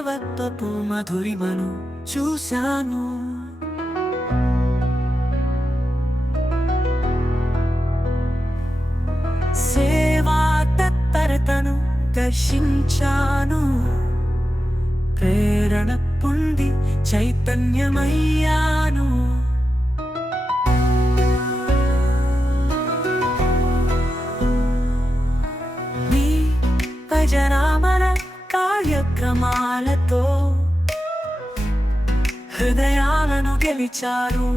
మానవత్వపు మధురిమను చూశాను. సేవా తత్పరతను దర్శించాను. ప్రేరణ పొంది చైతన్యమయ్యాను. మీ భజనామర కార్యక్రమాలతో హృదయాలను గెలిచారు.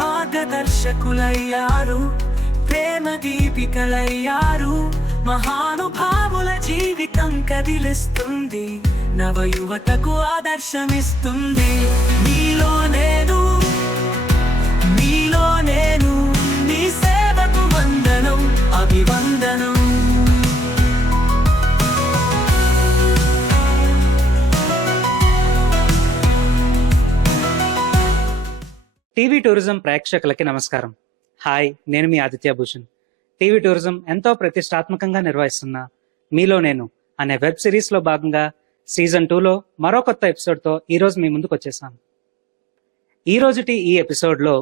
మార్గదర్శకులయ్యారు, ప్రేమ దీపికలయ్యారు. మహానుభావుల జీవితం కదిలిస్తుంది, నవయువతకు ఆదర్శమిస్తుంది. మీలో నేను, మీలో నేను, నీ సేవకు వందనం, అభివందనం. టీవీ టూరిజం ప్రేక్షకులకి నమస్కారం. హాయ్, నేను మీ ఆదిత్య భూషణ్. టీవీ టూరిజం ఎంతో ప్రతిష్టాత్మకంగా నిర్వహిస్తున్న మీలో నేను అనే వెబ్ సిరీస్ లో భాగంగా సీజన్ 2లో మరో కొత్త ఎపిసోడ్తో ఈరోజు మీ ముందుకు వచ్చేసాను. ఈ రోజుటి ఈ ఎపిసోడ్లో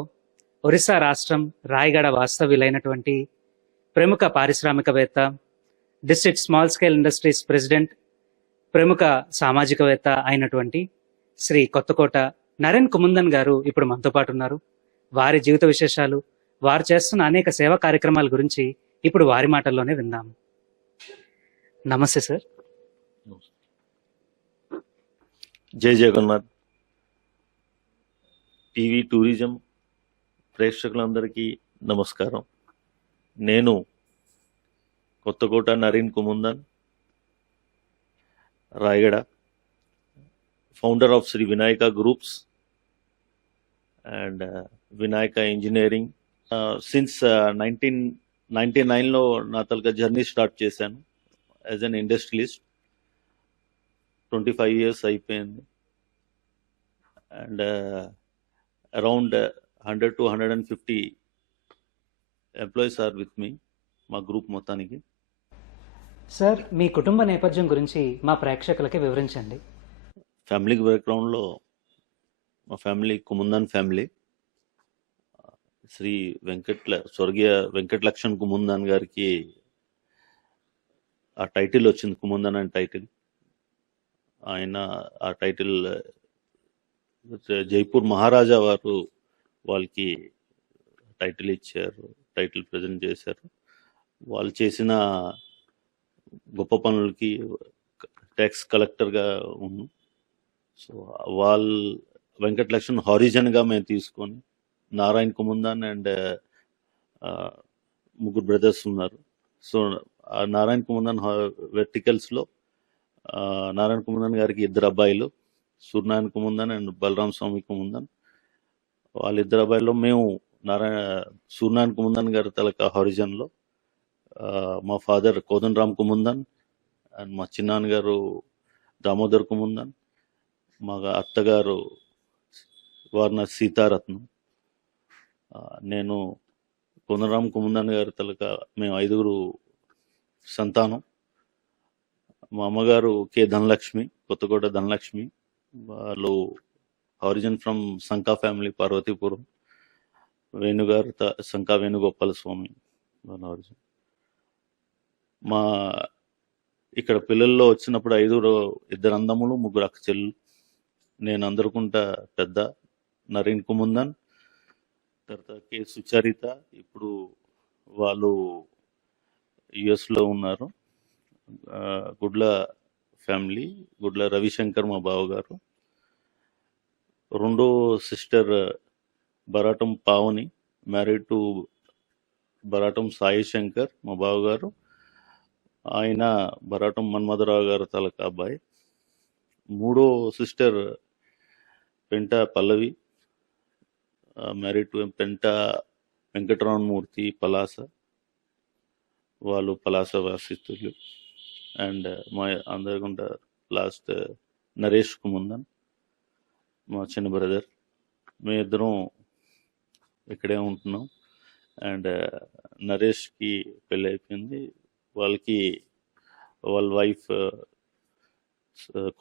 ఒరిస్సా రాష్ట్రం రాయగడ వాస్తవ్యులైనటువంటి ప్రముఖ పారిశ్రామికవేత్త, district small scale industries president, ప్రముఖ సామాజికవేత్త అయినటువంటి శ్రీ కొత్తకోట నరేన్ కుముందన్ గారు ఇప్పుడు మనతో పాటు ఉన్నారు. వారి జీవిత విశేషాలు, వారు చేస్తున్న అనేక సేవా కార్యక్రమాల గురించి ఇప్పుడు వారి మాటల్లోనే విందాం. నమస్తే సార్. జై జగన్నాథ్. టీవీ టూరిజం ప్రేక్షకులందరికీ నమస్కారం. నేను Kothakota Naren Kumundan, Rayagada, founder of Shri Vinayaka groups and Vinayaka engineering. Since 1999లో నా తలక జర్నీ స్టార్ట్ చేశాను యాజ్ అన్ ఇండస్ట్రియలిస్ట్. 25 years అయిపోయింది. And around 100 to 150 employees are with me, మా గ్రూప్ మొత్తానికి. సార్, మీ కుటుంబ నేపథ్యం గురించి మా ప్రేక్షకులకి వివరించండి. ఫ్యామిలీ బ్యాక్గ్రౌండ్లో మా ఫ్యామిలీ కుముందన్ ఫ్యామిలీ. శ్రీ స్వర్గీయ వెంకట లక్ష్మణ్ కుముందన్ గారికి ఆ టైటిల్ వచ్చింది, కుముందన్ అని టైటిల్. ఆయన ఆ టైటిల్ జైపూర్ మహారాజా వారు వాళ్ళకి టైటిల్ ఇచ్చారు, టైటిల్ ప్రజెంట్ చేశారు. వాళ్ళు చేసిన గొప్ప పనులకి ట్యాక్స్ కలెక్టర్గా ఉన్నాం. సో వాళ్ళు వెంకట లక్ష్మణ్ హారిజన్గా మేము తీసుకొని, నారాయణ్ కుముందన్ అండ్ ముగ్గురు బ్రదర్స్ ఉన్నారు. సో నారాయణ్ కుముందన్ వెర్టికల్స్లో నారాయణ కుముందన్ గారికి 2 అబ్బాయిలు, సూర్యనారాయణ కుముందన్ అండ్ బలరాం స్వామి కుముందన్. వాళ్ళిద్దరు అబ్బాయిలో మేము సూర్యనారాయణ కుముందన్ గారి తలక హారిజన్లో, మా ఫాదర్ కోదండరామ్ కుముందన్ అండ్ మా చిన్నాన్నగారు దామోదర్ కుముందన్, మా అత్తగారు వార్న సీతారత్నం, నేను కోదండరామ్ కుముందన్ గారి తలక. మేము 5 సంతానం. మా అమ్మగారు కె ధనలక్ష్మి, కొత్తకోట ధనలక్ష్మి. వాళ్ళు origin from Sanka family, Parvathipuram. వేణుగారు సంకా వేణుగోపాల స్వామి వాళ్ళ ఆరిజిన్. మా ఇక్కడ పిల్లల్లో వచ్చినప్పుడు 5, 2 అందములు, 3 అక్క చెల్లు. నేను అందరికుంటా పెద్ద. నరేన్ కుముందన్, తర్వాత కె సుచరిత, ఇప్పుడు వాళ్ళు యుఎస్లో ఉన్నారు. గుడ్ల ఫ్యామిలీ, గుడ్ల రవిశంకర్ మా బావగారు. రెండో sister Baratam Pavani, married to Baratam Sai Shankar మా బావగారు. ఆయన బరాటం మన్మధరావు గారు తలక అబ్బాయి. మూడో సిస్టర్ పెంట పల్లవి, మ్యారీడ్ టు పెంట వెంకటరామమూర్తి పలాస. వాళ్ళు పలాస వాసిస్తులు. అండ్ మా అందరికంటే లాస్ట్ నరేష్ కుముందన్, మా చిన్న బ్రదర్. మేమిద్దరం ఇక్కడే ఉంటున్నాం. అండ్ నరేష్కి పెళ్ళి అయిపోయింది. వాళ్ళ వైఫ్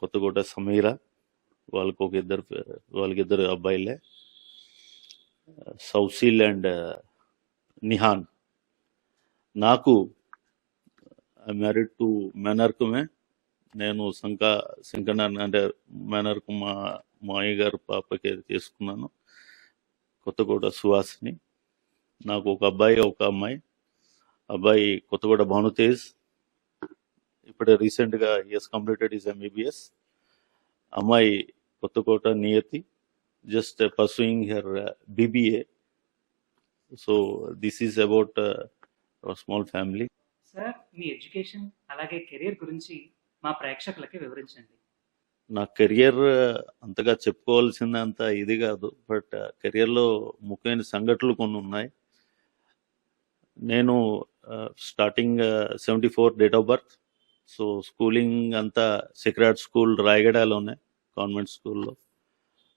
కొత్తకోట సమీర, వాళ్ళకిద్దరు అబ్బాయిలే, సౌసీల్ అండ్ నిహాన్. నాకు ఐ మ్యారీడ్ టు మేనర్కుమే. నేను శంకరనారాయణ అంటే మేనర్కు మా అయ్యగారు పాపకి చేసుకున్నాను, కొత్తకోట సుహాసిని. నాకు ఒక అబ్బాయి ఒక అమ్మాయి. అబ్బాయి కొత్తకోట భానుతేజ్, ఇప్పుడే రీసెంట్గా కంప్లీటెడ్ ఈజ్ MBBS. అమ్మాయి Kothakota Niyati, just pursuing her BBA. So this is about small family. Sir, మీ ఎడ్యుకేషన్ అలాగే కెరీర్ గురించి మా ప్రేక్షకులకి వివరించండి. నా కెరియర్ అంతగా చెప్పుకోవాల్సిందంత ఇది కాదు, బట్ కెరియర్లో ముఖ్యమైన సంఘటనలు కొన్ని ఉన్నాయి. నేను starting 74 date of birth. So schooling అంతా సెక్రెట్ స్కూల్ రాయగడలోనే, కాన్వెంట్ స్కూల్లో.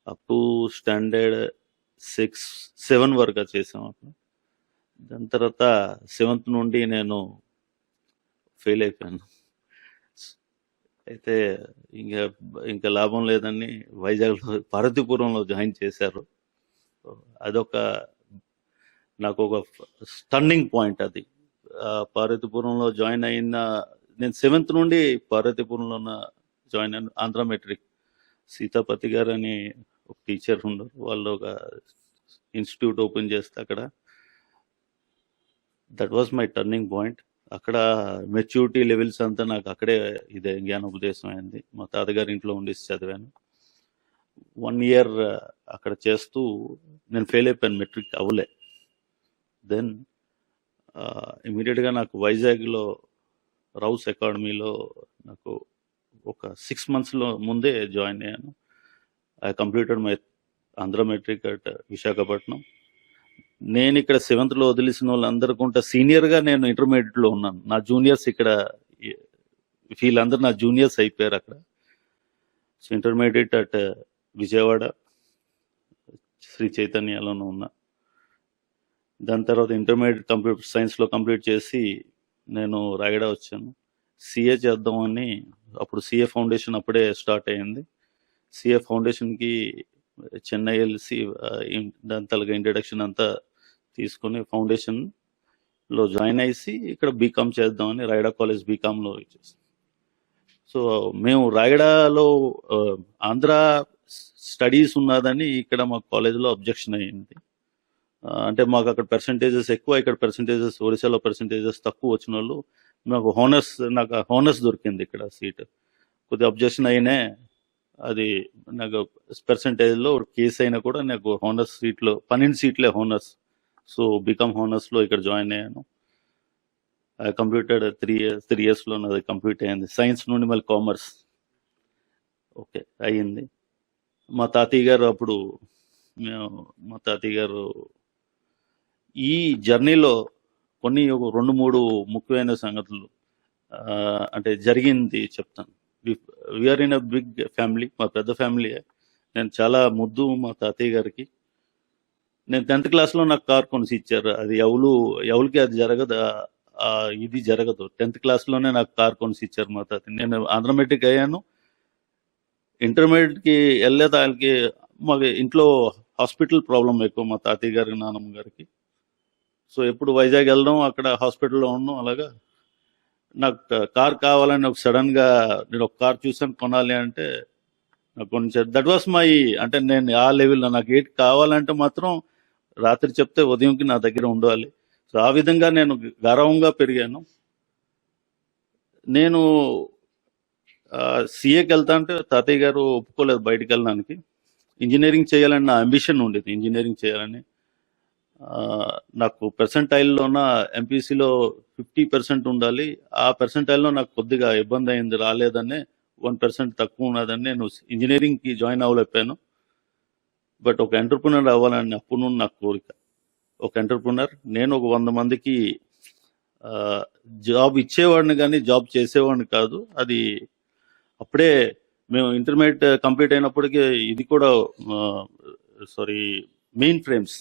అప్ టు స్టాండర్డ్ 6-7 వరకు చేసాం అక్కడ. దాని తర్వాత 7th నుండి నేను ఫెయిల్ అయిపోయాను. అయితే ఇంకా లాభం లేదని వైజాగ్లో పార్వతీపురంలో జాయిన్ చేశారు. అదొక నాకు ఒక టర్నింగ్ పాయింట్. అది పార్వతీపురంలో జాయిన్ అయిన నేను 7th నుండి పార్వతీపురంలో జాయిన్ అయిన ఆంధ్ర మెట్రిక్. సీతాపతి గారు అని ఒక టీచర్ ఉండరు, వాళ్ళు ఒక ఇన్స్టిట్యూట్ ఓపెన్ చేస్తే అక్కడ that was my turning point. అక్కడ మెచ్యూరిటీ లెవెల్స్ అంతా నాకు అక్కడే ఇదే జ్ఞానోపదేశం అయింది. మా తాతగారి ఇంట్లో ఉండి చదివాను. 1 year అక్కడ చేస్తూ నేను ఫెయిల్ అయిపోయాను, మెట్రిక్ అవ్వలే. దెన్ ఇమీడియట్గా నాకు వైజాగ్లో రౌస్ అకాడమీలో నాకు ఒక 6 months ముందే జాయిన్ అయ్యాను. I completed my Andhra metric at Visakhapatnam. నేను ఇక్కడ 7th వదిలేసిన వాళ్ళందరికంటే సీనియర్గా నేను ఇంటర్మీడియట్లో ఉన్నాను. నా జూనియర్స్ ఇక్కడ వీళ్ళందరూ నా జూనియర్స్ అయిపోయారు అక్కడ. So intermediate at Vijayawada Sri చైతన్యలోనూ ఉన్నా. దాని తర్వాత ఇంటర్మీడియట్ కంప్యూటర్ సైన్స్లో కంప్లీట్ చేసి నేను రాయగడ వచ్చాను. CA చేద్దామని, అప్పుడు CA ఫౌండేషన్ అప్పుడే స్టార్ట్ అయ్యింది. CA ఫౌండేషన్కి చెన్నై వెళ్ళి దాని తలగా ఇంట్రడక్షన్ అంతా తీసుకుని ఫౌండేషన్లో జాయిన్ అయ్యి ఇక్కడ బీకామ్ చేద్దామని రాయగడ కాలేజ్ బీకామ్లో చేస్తాం. సో మేము రాయగడలో ఆంధ్ర స్టడీస్ ఉన్నదని ఇక్కడ మా కాలేజ్లో అబ్జెక్షన్ అయ్యింది. అంటే మాకు అక్కడ పర్సంటేజెస్ ఎక్కువ, ఇక్కడ పర్సంటేజెస్ ఒరిస్సాలో పర్సంటేజెస్ తక్కువ వచ్చిన వాళ్ళు నాకు హానర్స్ దొరికింది ఇక్కడ సీట్. కొద్దిగా అబ్జెక్షన్ అయినా అది నాకు పర్సంటేజ్లో కేసు అయినా కూడా నాకు హానర్స్ సీట్లో 12 సీట్లే హానర్స్. సో బీకామ్ హానర్స్లో ఇక్కడ జాయిన్ అయ్యాను. ఐ కంప్లీటెడ్ 3 yearsలో నాది కంప్లీట్ అయ్యింది. సైన్స్ నుండి మళ్ళీ కామర్స్ ఓకే అయ్యింది. మా తాతయ్య గారు అప్పుడు మా తాతయ్య గారు ఈ జర్నీలో కొన్ని 2-3 ముఖ్యమైన సంగతులు అంటే జరిగింది చెప్తాను. We are in a big family, మా పెద్ద ఫ్యామిలీ. నేను చాలా ముద్దు మా తాతయ్య గారికి. నేను 10th క్లాస్లో నాకు కార్ కొనిసి ఇచ్చారు. అది ఎవరికి అది జరగదు, ఇది జరగదు. 10th క్లాస్లోనే నాకు కార్ కొనిసి ఇచ్చారు మా తాతయ్య. నేను ఆంధ్ర మెట్రిక్ అయ్యాను. ఇంటర్మీడియట్కి వెళ్ళేది వాళ్ళకి మాకు ఇంట్లో హాస్పిటల్ ప్రాబ్లం ఎక్కువ మా తాతయ్య గారికి నాన్నమ్మ గారికి. సో ఎప్పుడు వైజాగ్ వెళ్ళడం, అక్కడ హాస్పిటల్లో ఉండడం, అలాగా నాకు కార్ కావాలని ఒక సడన్గా నేను ఒక కార్ చూసాను కొనాలి అంటే నాకు కొంచెం దట్ వాస్ మై అంటే నేను ఆ లెవెల్లో నాకు ఏంటి కావాలంటే మాత్రం రాత్రి చెప్తే ఉదయంకి నా దగ్గర ఉండాలి. సో ఆ విధంగా నేను గౌరవంగా పెరిగాను. నేను CAకి వెళ్తా అంటే తాతయ్య గారు ఒప్పుకోలేదు బయటికి వెళ్ళడానికి. ఇంజనీరింగ్ చేయాలని నా అంబిషన్ ఉండేది, ఇంజనీరింగ్ చేయాలని. నాకు పర్సెంటైల్లోన MPCలో 50% ఉండాలి. ఆ పర్సెంటైల్లో నాకు కొద్దిగా ఇబ్బంది అయింది, రాలేదని 1% తక్కువ ఉన్నదని నేను ఇంజనీరింగ్కి జాయిన్ అవ్వలేకపోయాను. బట్ ఒక ఎంటర్ప్రినర్ అవ్వాలని అప్పుడు నుండి నాకు కోరిక. ఒక ఎంటర్ప్రినర్, నేను ఒక 100 మందికి జాబ్ ఇచ్చేవాడిని కానీ జాబ్ చేసేవాడిని కాదు. అది అప్పుడే మేము ఇంటర్మీడియట్ కంప్లీట్ అయినప్పటికీ ఇది కూడా మెయిన్ ఫ్రేమ్స్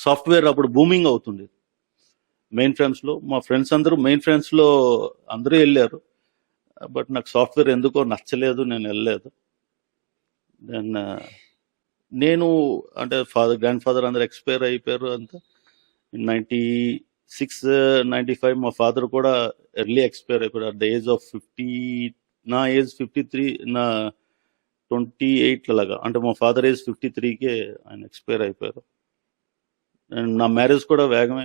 సాఫ్ట్వేర్ అప్పుడు బూమింగ్ అవుతుంది మెయిన్ ఫ్రేమ్స్లో. మా ఫ్రెండ్స్ అందరూ మెయిన్ ఫ్రేమ్స్లో అందరూ వెళ్ళారు. బట్ నాకు సాఫ్ట్వేర్ ఎందుకో నచ్చలేదు, నేను వెళ్ళలేదు. దెన్ నేను అంటే గ్రాండ్ ఫాదర్ అందరు ఎక్స్పైర్ అయిపోయారు అంతా. 96, 95 మా ఫాదర్ కూడా ఎర్లీ ఎక్స్పైర్ అయిపోయారు అట్ ద ఏజ్ ఆఫ్ 50. నా ఏజ్ 53, నా 28 లాగా, అంటే మా ఫాదర్ ఏజ్ 53కే ఆయన ఎక్స్పైర్ అయిపోయారు. అండ్ నా మ్యారేజ్ కూడా వేగమే,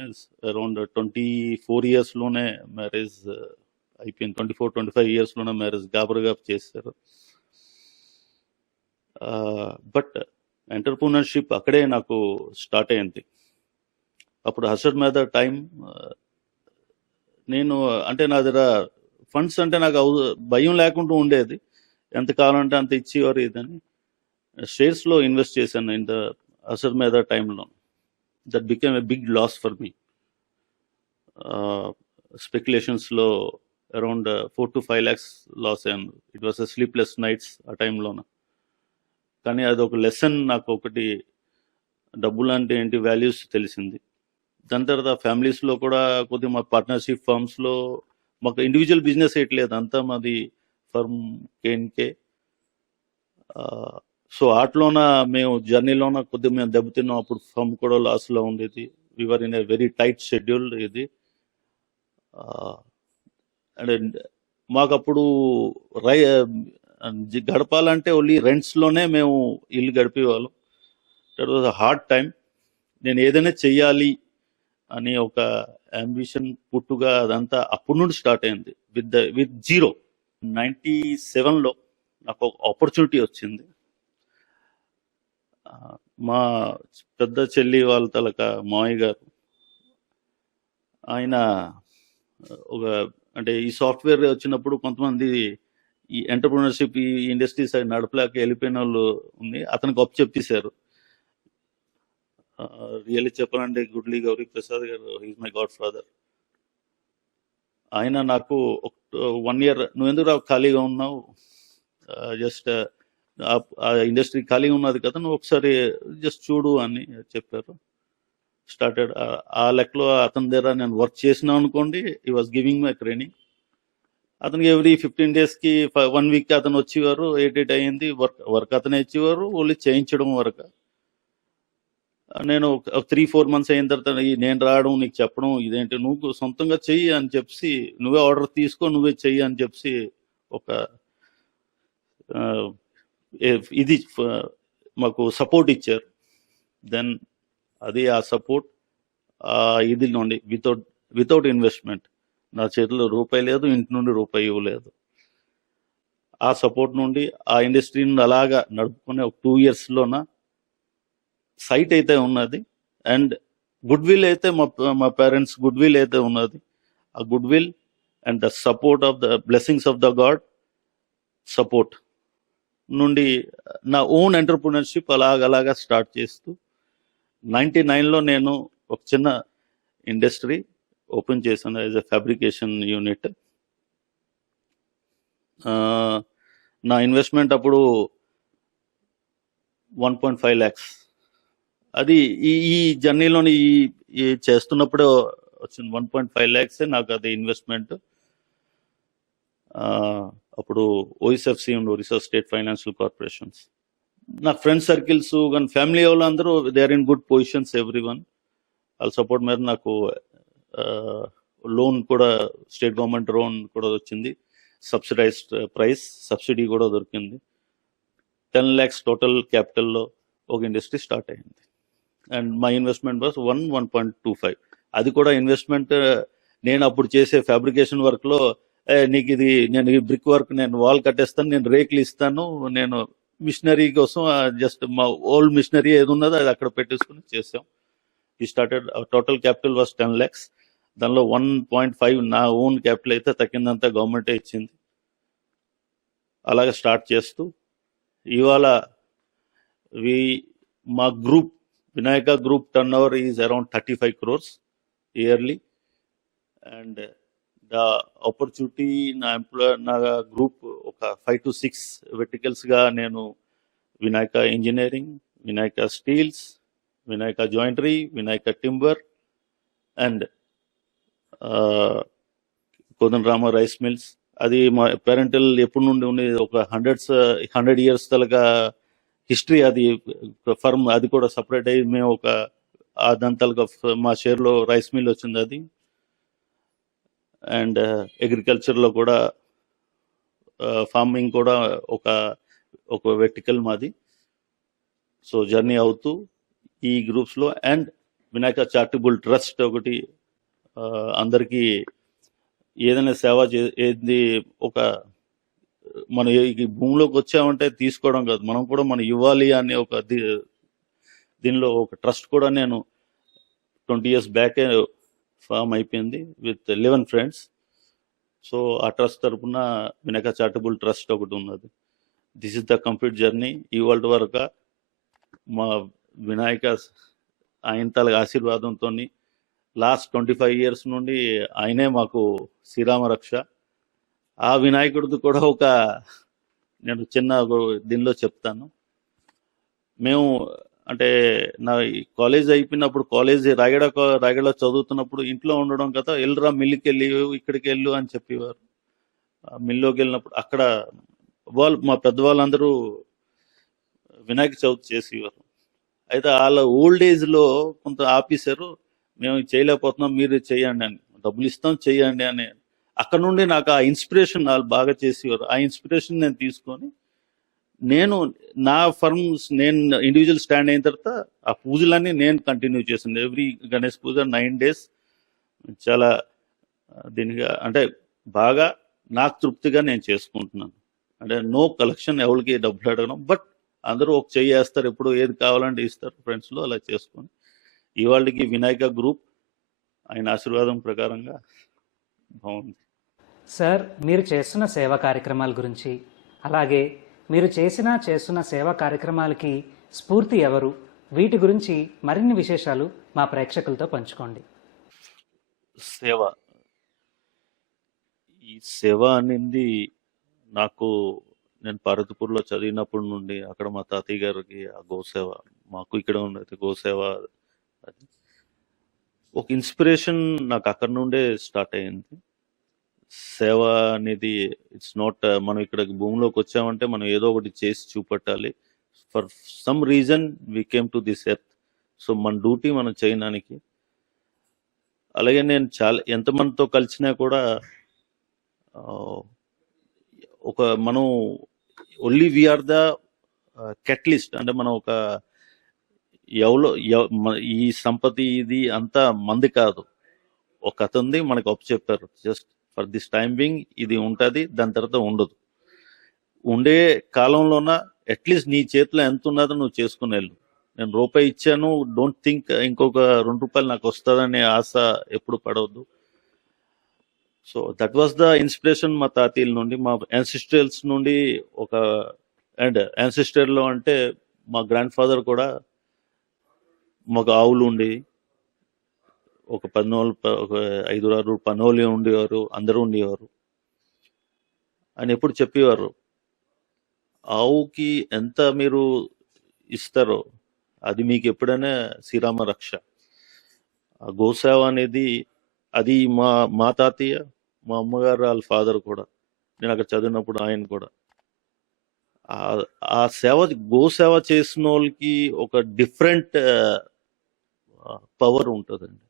అరౌండ్ 24 ఇయర్స్లోనే మ్యారేజ్ అయిపోయింది. 24-25 ఇయర్స్లోనే మ్యారేజ్ గాబరగా చేశారు. బట్ ఎంటర్ప్రీనర్షిప్ అక్కడే నాకు స్టార్ట్ అయింది. అప్పుడు హసడ్ మీద టైం నేను అంటే నా దగ్గర ఫండ్స్ అంటే నాకు భయం లేకుండా ఉండేది, ఎంత కావాలంటే అంత ఇచ్చేవారు ఇదని. షేర్స్లో ఇన్వెస్ట్ చేశాను ఇన్ ద హసడ్ మీద టైంలో. That became a big loss for me. స్పెక్యులేషన్స్లో అరౌండ్ 4 to 5 lakhs లాస్ అయ్యాను. It was a sleepless nights ఆ టైంలోన. కానీ అది ఒక లెసన్, నాకు ఒకటి డబ్బులు అంటే ఏంటి వాల్యూస్ తెలిసింది. దాని తర్వాత ఫ్యామిలీస్లో కూడా కొద్దిగా మా పార్ట్నర్షిప్ ఫర్మ్స్లో మాకు ఇండివిజువల్ బిజినెస్ వేయట్లేదు, అంతా మాది ఫర్మ్ కేన్కే. సో వాటిలోన మేము జర్నీలోన కొద్దిగా మేము దెబ్బతిన్నాం. అప్పుడు ఫర్మ్ కూడా లాస్లో ఉండేది. We are in a very tight schedule ఇది. అండ్ మాకు అప్పుడు గడపాలంటే ఓన్లీ రెంట్స్లోనే మేము ఇల్లు గడిపేవాళ్ళం. That was a hard time. నేను ఏదైనా చెయ్యాలి అని ఒక అంబిషన్ పుట్టుగా అదంతా అప్పటి నుండి స్టార్ట్ అయింది విత్ జీరో. 97లో నాకు ఒక ఆపర్చునిటీ వచ్చింది. మా పెద్ద చెల్లి వాళ్ళ తలక మావయ్య గారు, ఆయన ఒక అంటే ఈ సాఫ్ట్వేర్ వచ్చినప్పుడు కొంతమంది ఈ ఎంటర్ప్రినర్షిప్ ఈ ఇండస్ట్రీ సైడ్ నడపలేక వెళ్ళిపోయిన వాళ్ళు ఉంది, అతనికి అప్పు చెప్పేశారు. రియల్లీ చెప్పాలంటే గుడ్లీ గౌరీ ప్రసాద్ గారు ఈజ్ మై గాడ్ ఫాదర్. ఆయన నాకు 1 year నువ్వు ఎందుకు ఖాళీగా ఉన్నావు, జస్ట్ ఆ ఇండస్ట్రీ ఖాళీగా ఉన్నది కదా, నువ్వు ఒకసారి జస్ట్ చూడు అని చెప్పారు. స్టార్టెడ్ ఆ లెక్కలో అతని దగ్గర నేను వర్క్ చేసినా అనుకోండి. ఈ వాజ్ గివింగ్ మై ట్రైనింగ్. అతనికి ఎవ్రీ 15 daysకి 1 week అతను వచ్చేవారు. 8 అయ్యింది, వర్క్ అతనే ఇచ్చేవారు, ఓన్లీ చేయించడం వరకు. నేను 3-4 months అయిన తర్వాత నేను రావడం, నీకు చెప్పడం, ఇదేంటి నువ్వు సొంతంగా చెయ్యి అని చెప్పి, నువ్వే ఆర్డర్ తీసుకో, నువ్వే చెయ్యి అని చెప్పి ఒక ఇది మాకు సపోర్ట్ ఇచ్చారు. దెన్ అది ఆ సపోర్ట్ ఇది నుండి వితౌట్ ఇన్వెస్ట్మెంట్, నా చేతిలో రూపాయి లేదు, ఇంటి నుండి రూపాయి ఇవ్వలేదు. ఆ సపోర్ట్ నుండి ఆ ఇండస్ట్రీ నుండి అలాగా నడుపుకునే ఒక 2 yearsలోన సైట్ అయితే ఉన్నది. అండ్ గుడ్ విల్ అయితే మా పేరెంట్స్ గుడ్ విల్ అయితే ఉన్నది. ఆ good will and the support of the blessings of the God support నుండి నా ఓన్ ఎంటర్ప్రినర్షిప్ అలాగా స్టార్ట్ చేస్తూ 99లో నేను ఒక చిన్న ఇండస్ట్రీ ఓపెన్ చేశాను యాజ్ ఎ ఫ్యాబ్రికేషన్ యూనిట్. నా ఇన్వెస్ట్మెంట్ అప్పుడు 1.5 lakhs. అది ఈ జర్నీలోని ఈ చేస్తున్నప్పుడు వచ్చింది 1.5 lakhs నాకు అది ఇన్వెస్ట్మెంట్. అప్పుడు OSFC and Orissa state financial corporations. నా ఫ్రెండ్ సర్కిల్స్ కానీ ఫ్యామిలీ వాళ్ళందరూ they are in good positions, every one. వాళ్ళ సపోర్ట్ మీద నాకు లోన్ కూడా, స్టేట్ గవర్నమెంట్ లోన్ కూడా వచ్చింది, సబ్సిడైజ్డ్ ప్రైస్, సబ్సిడీ కూడా దొరికింది. 10 lakhs టోటల్ క్యాపిటల్లో ఒక ఇండస్ట్రీ స్టార్ట్ అయింది. And my investment was 1.25. అది కూడా ఇన్వెస్ట్మెంట్ నేను అప్పుడు చేసే ఫ్యాబ్రికేషన్ వర్క్లో, నీకు ఇది నేను ఈ బ్రిక్ వర్క్ నేను వాల్ కట్టేస్తాను, నేను రేకులు ఇస్తాను, నేను మిషనరీ కోసం జస్ట్ మా ఓల్డ్ మిషనరీ ఏది ఉన్నదో అది అక్కడ పెట్టేసుకుని చేసాం. ఈ started total capital was 10 lakhs. దానిలో 1.5 నా ఓన్ క్యాపిటల్ అయితే, తగ్గిందంతా గవర్నమెంటే ఇచ్చింది. అలాగే స్టార్ట్ చేస్తూ ఇవాళ మా group Vinayaka group turn over is around 35 crores yearly. And the opportunity నా గ్రూప్ ఒక 5 to 6 వెర్టికల్స్గా నేను Vinayaka engineering, Vinayaka steels, Vinayaka joinery, Vinayaka timber and Kodandarama rice mills అది మా పేరెంటల్ ఎప్పటి నుండి ఉండి ఒక 100 ఇయర్స్ తలక హిస్టరీ. అది ఫర్మ్ అది కూడా సపరేట్ అయ్యి మేము ఒక దాని తలక మా షేర్లో రైస్ మిల్ వచ్చింది అది. అండ్ అగ్రికల్చర్లో కూడా ఫార్మింగ్ కూడా ఒక ఒక వెర్టికల్ మాది. సో జర్నీ అవుతూ ఈ గ్రూప్స్లో అండ్ వినాయక చారిటబుల్ ట్రస్ట్ ఒకటి అందరికీ ఏదైనా సేవ ఏది ఒక మనం ఈ భూమిలోకి వచ్చామంటే తీసుకోవడం కాదు, మనం కూడా మనం ఇవ్వాలి అనే ఒక దీనిలో ఒక ట్రస్ట్ కూడా నేను 20 years బ్యాకే ఫామ్ అయిపోయింది విత్ 11 ఫ్రెండ్స్. సో ఆ ట్రస్ట్ తరఫున వినాయక చారిటబుల్ ట్రస్ట్ ఒకటి ఉన్నది. This is the complete journey. ఇవాళ వరకు మా వినాయక ఆయన తల ఆశీర్వాదంతో లాస్ట్ 25 years నుండి ఆయనే మాకు శ్రీరామ రక్ష. ఆ వినాయకుడిది కూడా ఒక నేను చిన్న దీనిలో చెప్తాను. మేము అంటే నా కాలేజ్ అయిపోయినప్పుడు కాలేజ్ రాయగడ చదువుతున్నప్పుడు ఇంట్లో ఉండడం కదా, వెళ్ళరా మిల్లుకి వెళ్ళి ఇక్కడికి వెళ్ళు అని చెప్పేవారు. మిల్లుకి వెళ్ళినప్పుడు అక్కడ మా పెద్దవాళ్ళందరూ వినాయక చవితి చేసేవారు. అయితే వాళ్ళ ఓల్డ్ ఏజ్లో కొంత ఆఫీసరు మేము చేయలేకపోతున్నాం మీరు చేయండి అని, డబ్బులు ఇస్తాం చేయండి అని. అక్కడ నుండి నాకు ఆ ఇన్స్పిరేషన్ వాళ్ళు బాగా చేసేవారు. ఆ ఇన్స్పిరేషన్ నేను తీసుకొని నేను నా ఫర్మ్స్ నేను ఇండివిజువల్ స్టాండ్ అయిన తర్వాత ఆ పూజలన్నీ నేను కంటిన్యూ చేసింది. ఎవ్రీ గణేష్ పూజ 9 days చాలా దీనిగా అంటే బాగా నాకు తృప్తిగా నేను చేసుకుంటున్నాను. అంటే నో కలెక్షన్, ఎవరికి డబ్బులు అడగడం, బట్ అందరూ ఒక చెయ్యి వేస్తారు, ఎప్పుడు ఏది కావాలంటే ఇస్తారు ఫ్రెండ్స్లో. అలా చేసుకొని ఇవాళకి వినాయక గ్రూప్ ఆయన ఆశీర్వాదం ప్రకారంగా బాగుంది. సార్, మీరు చేస్తున్న సేవా కార్యక్రమాల గురించి, అలాగే మీరు చేస్తున్న సేవా కార్యక్రమాలకి స్ఫూర్తి ఎవరు, వీటి గురించి మరిన్ని విశేషాలు మా ప్రేక్షకులతో పంచుకోండి. సేవ, ఈ సేవ అనేది నాకు నేను పార్వతీపూర్లో చదివినప్పటి నుండి అక్కడ మా తాతయ్య గారికి ఆ గోసేవ, మాకు ఇక్కడ ఉండేది గోసేవ, ఒక ఇన్స్పిరేషన్ నాకు అక్కడ నుండే స్టార్ట్ అయ్యింది. సేవ అనేది ఇట్స్ నాట్ మనం ఇక్కడ భూమిలోకి వచ్చామంటే మనం ఏదో ఒకటి చేసి చూపెట్టాలి. For some reason we came to this earth. So మన డ్యూటీ మనం చేయడానికి. అలాగే నేను చాలా ఎంతమందితో కలిసినా కూడా ఒక మనం ఓన్లీ వీఆర్ ద కెటలిస్ట్. అంటే మనం ఒక ఈ సంపత్తి ఇది అంతా మంది కాదు, ఒక అతనిది మనకు అప్పు చెప్పారు. Just for this time being ఇది ఉంటుంది, దాని తర్వాత ఉండదు. ఉండే కాలంలోన అట్లీస్ట్ నీ చేతిలో ఎంత ఉన్నదో నువ్వు చేసుకుని వెళ్ళు. నేను రూపాయి ఇచ్చాను, డోంట్ థింక్ ఇంకొక 2 రూపాయలు నాకు వస్తుందనే ఆశ ఎప్పుడు పడవద్దు. So that was the inspiration మా తాతయ్యల నుండి, మా యాన్సిస్టర్స్ నుండి. అండ్ యాన్సిస్టర్లో అంటే మా గ్రాండ్ ఫాదర్ కూడా మాకు ఆవులు ఉండి ఒక 5-6 పనోళ్ళు ఉండేవారు, అందరూ ఉండేవారు. ఆయన ఎప్పుడు చెప్పేవారు, ఆవుకి ఎంత మీరు ఇస్తారో అది మీకు ఎప్పుడైనా శ్రీరామ రక్ష. ఆ గోసేవ అనేది అది మా తాతయ్య, మా అమ్మగారు వాళ్ళ ఫాదర్ కూడా, నేను అక్కడ చదివినప్పుడు ఆయన కూడా ఆ సేవ, గోసేవ చేసిన వాళ్ళకి ఒక డిఫరెంట్ పవర్ ఉంటుందండి.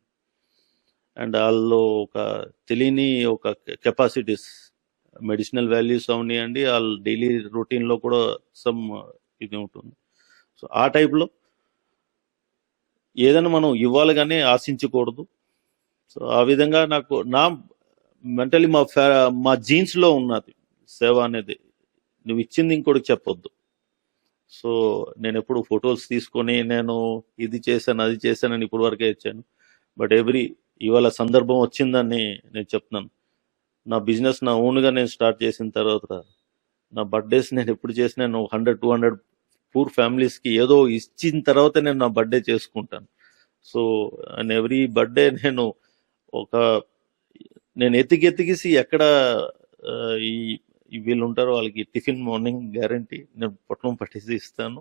అండ్ వాళ్ళు ఒక తెలియని ఒక కెపాసిటీస్, మెడిసినల్ వాల్యూస్ అవనివ్వండి, వాళ్ళ డైలీ రొటీన్లో కూడా సమ్ ఇది ఉంటుంది. సో ఆ టైప్లో ఏదైనా మనం ఇవ్వాలి కానీ ఆశించకూడదు. సో ఆ విధంగా నాకు మెంటలీ మా జీన్స్లో ఉన్నది సేవ అనేది. నువ్వు ఇచ్చింది ఇంకోటికి చెప్పొద్దు. సో నేను ఎప్పుడు ఫొటోస్ తీసుకొని నేను ఇది చేశాను అది చేశానని ఇప్పుడు వరకే ఇచ్చాను. బట్ ఇవాళ సందర్భం వచ్చిందని నేను చెప్తున్నాను. నా బిజినెస్ నా ఓన్గా నేను స్టార్ట్ చేసిన తర్వాత నా బర్త్డేస్ నేను ఎప్పుడు చేసినా 100-200 పూర్ ఫ్యామిలీస్కి ఏదో ఇచ్చిన తర్వాత నేను నా బర్త్డే చేసుకుంటాను. సో అండ్ ఎవ్రీ బర్త్డే నేను ఎతికేసి ఎక్కడ ఈ వీళ్ళు ఉంటారో వాళ్ళకి టిఫిన్ మార్నింగ్ గ్యారంటీ నేను పొట్లం పట్టేసి ఇస్తాను.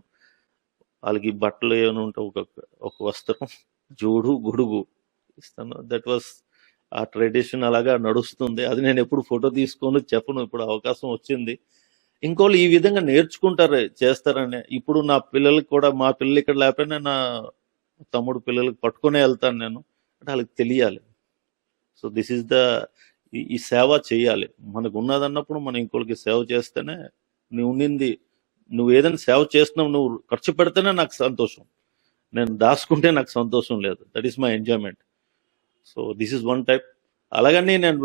వాళ్ళకి బట్టలు ఏమైనా ఉంటే ఒక వస్త్రం, జోడు, గొడుగు ఇస్తాను. దట్ వాస్ ఆ ట్రెడిషన్ అలాగా నడుస్తుంది. అది నేను ఎప్పుడు ఫోటో తీసుకొని చెప్పను. ఇప్పుడు అవకాశం వచ్చింది. ఇంకోళ్ళు ఈ విధంగా నేర్చుకుంటారు, చేస్తారని. ఇప్పుడు నా పిల్లలకి కూడా, మా పిల్లలు ఇక్కడ లేకపోయినా నా తమ్ముడు పిల్లలకి పట్టుకునే వెళ్తాను నేను. అంటే వాళ్ళకి తెలియాలి. సో దిస్ ఈస్ ద ఈ సేవ చేయాలి. మనకు ఉన్నదన్నప్పుడు మనం ఇంకోళ్ళకి సేవ చేస్తేనే, నువ్వు ఉండింది, నువ్వు ఏదైనా సేవ చేస్తున్నావు, నువ్వు ఖర్చు పెడితేనే నాకు సంతోషం. నేను దాచుకుంటే నాకు సంతోషం లేదు. That is my enjoyment. So this is one type. అలాగని నేను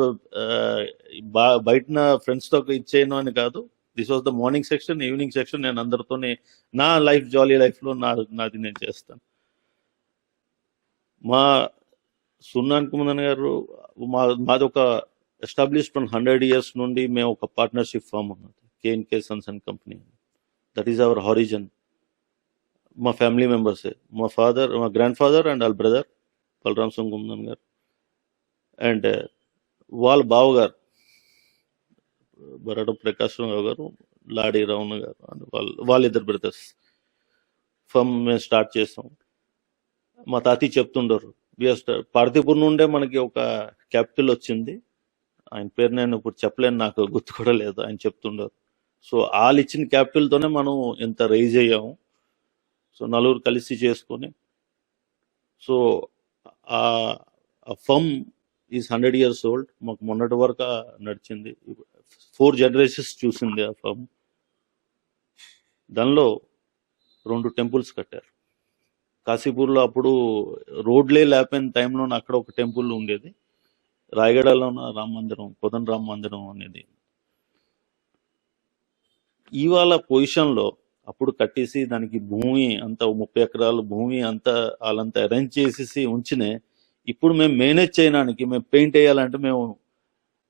బయట ఫ్రెండ్స్తో ఇచ్చేయను అని కాదు. This was the morning section, evening section. నేను అందరితోనే నా లైఫ్, జాలీ లైఫ్లో నాది నేను చేస్తాను. మా సున్నాన్ కుమందన్ గారు, మాది ఒక ఎస్టాబ్లిష్డ్ 100 years నుండి మేము ఒక పార్ట్నర్షిప్ ఫామ్ ఉన్నది, KNK Sons and Company. That is hour horizon. మా ఫ్యామిలీ మెంబర్సే, మా గ్రాండ్ ఫాదర్ అండ్ వాళ్ళ బ్రదర్ బలరామ్ సింగ్ కుమందన్ గారు అండ్ వాళ్ళ బావగారు బరాడ ప్రకాశ్రావు గారు, లాడి రావణ గారు అని వాళ్ళిద్దరు బ్రదర్స్ ఫర్మ్ మేము స్టార్ట్ చేసాం. మా తాతయ్య చెప్తుండరు, పార్తీపూర్ నుండే మనకి ఒక క్యాపిటల్ వచ్చింది. ఆయన పేరు నేను ఇప్పుడు చెప్పలేను, నాకు గుర్తు కూడా లేదు. ఆయన చెప్తుండరు. సో వాళ్ళు ఇచ్చిన క్యాపిటల్తోనే మనం ఇంత రైజ్ అయ్యాము. సో నలుగురు కలిసి చేసుకొని, సో ఆ ఫర్మ్ ఈజ్ 100 years old. మాకు మొన్నటి వరకు నడిచింది. 4 generations చూసింది ఆ ఫర్మ్. దానిలో 2 temples కట్టారు. కాశీపూర్లో అప్పుడు రోడ్లే లేకపోయిన టైంలో అక్కడ ఒక టెంపుల్ ఉండేది. రాయగడలో రామ మందిరం, కొదన్ రామ మందిరం అనేది. ఇవాళ పొజిషన్లో అప్పుడు కట్టేసి దానికి భూమి అంతా 30 acres భూమి అంతా వాళ్ళంతా అరేంజ్ చేసేసి ఉంచినే, ఇప్పుడు మేము మేనేజ్ చేయడానికి, మేము పెయింట్ వేయాలంటే మేము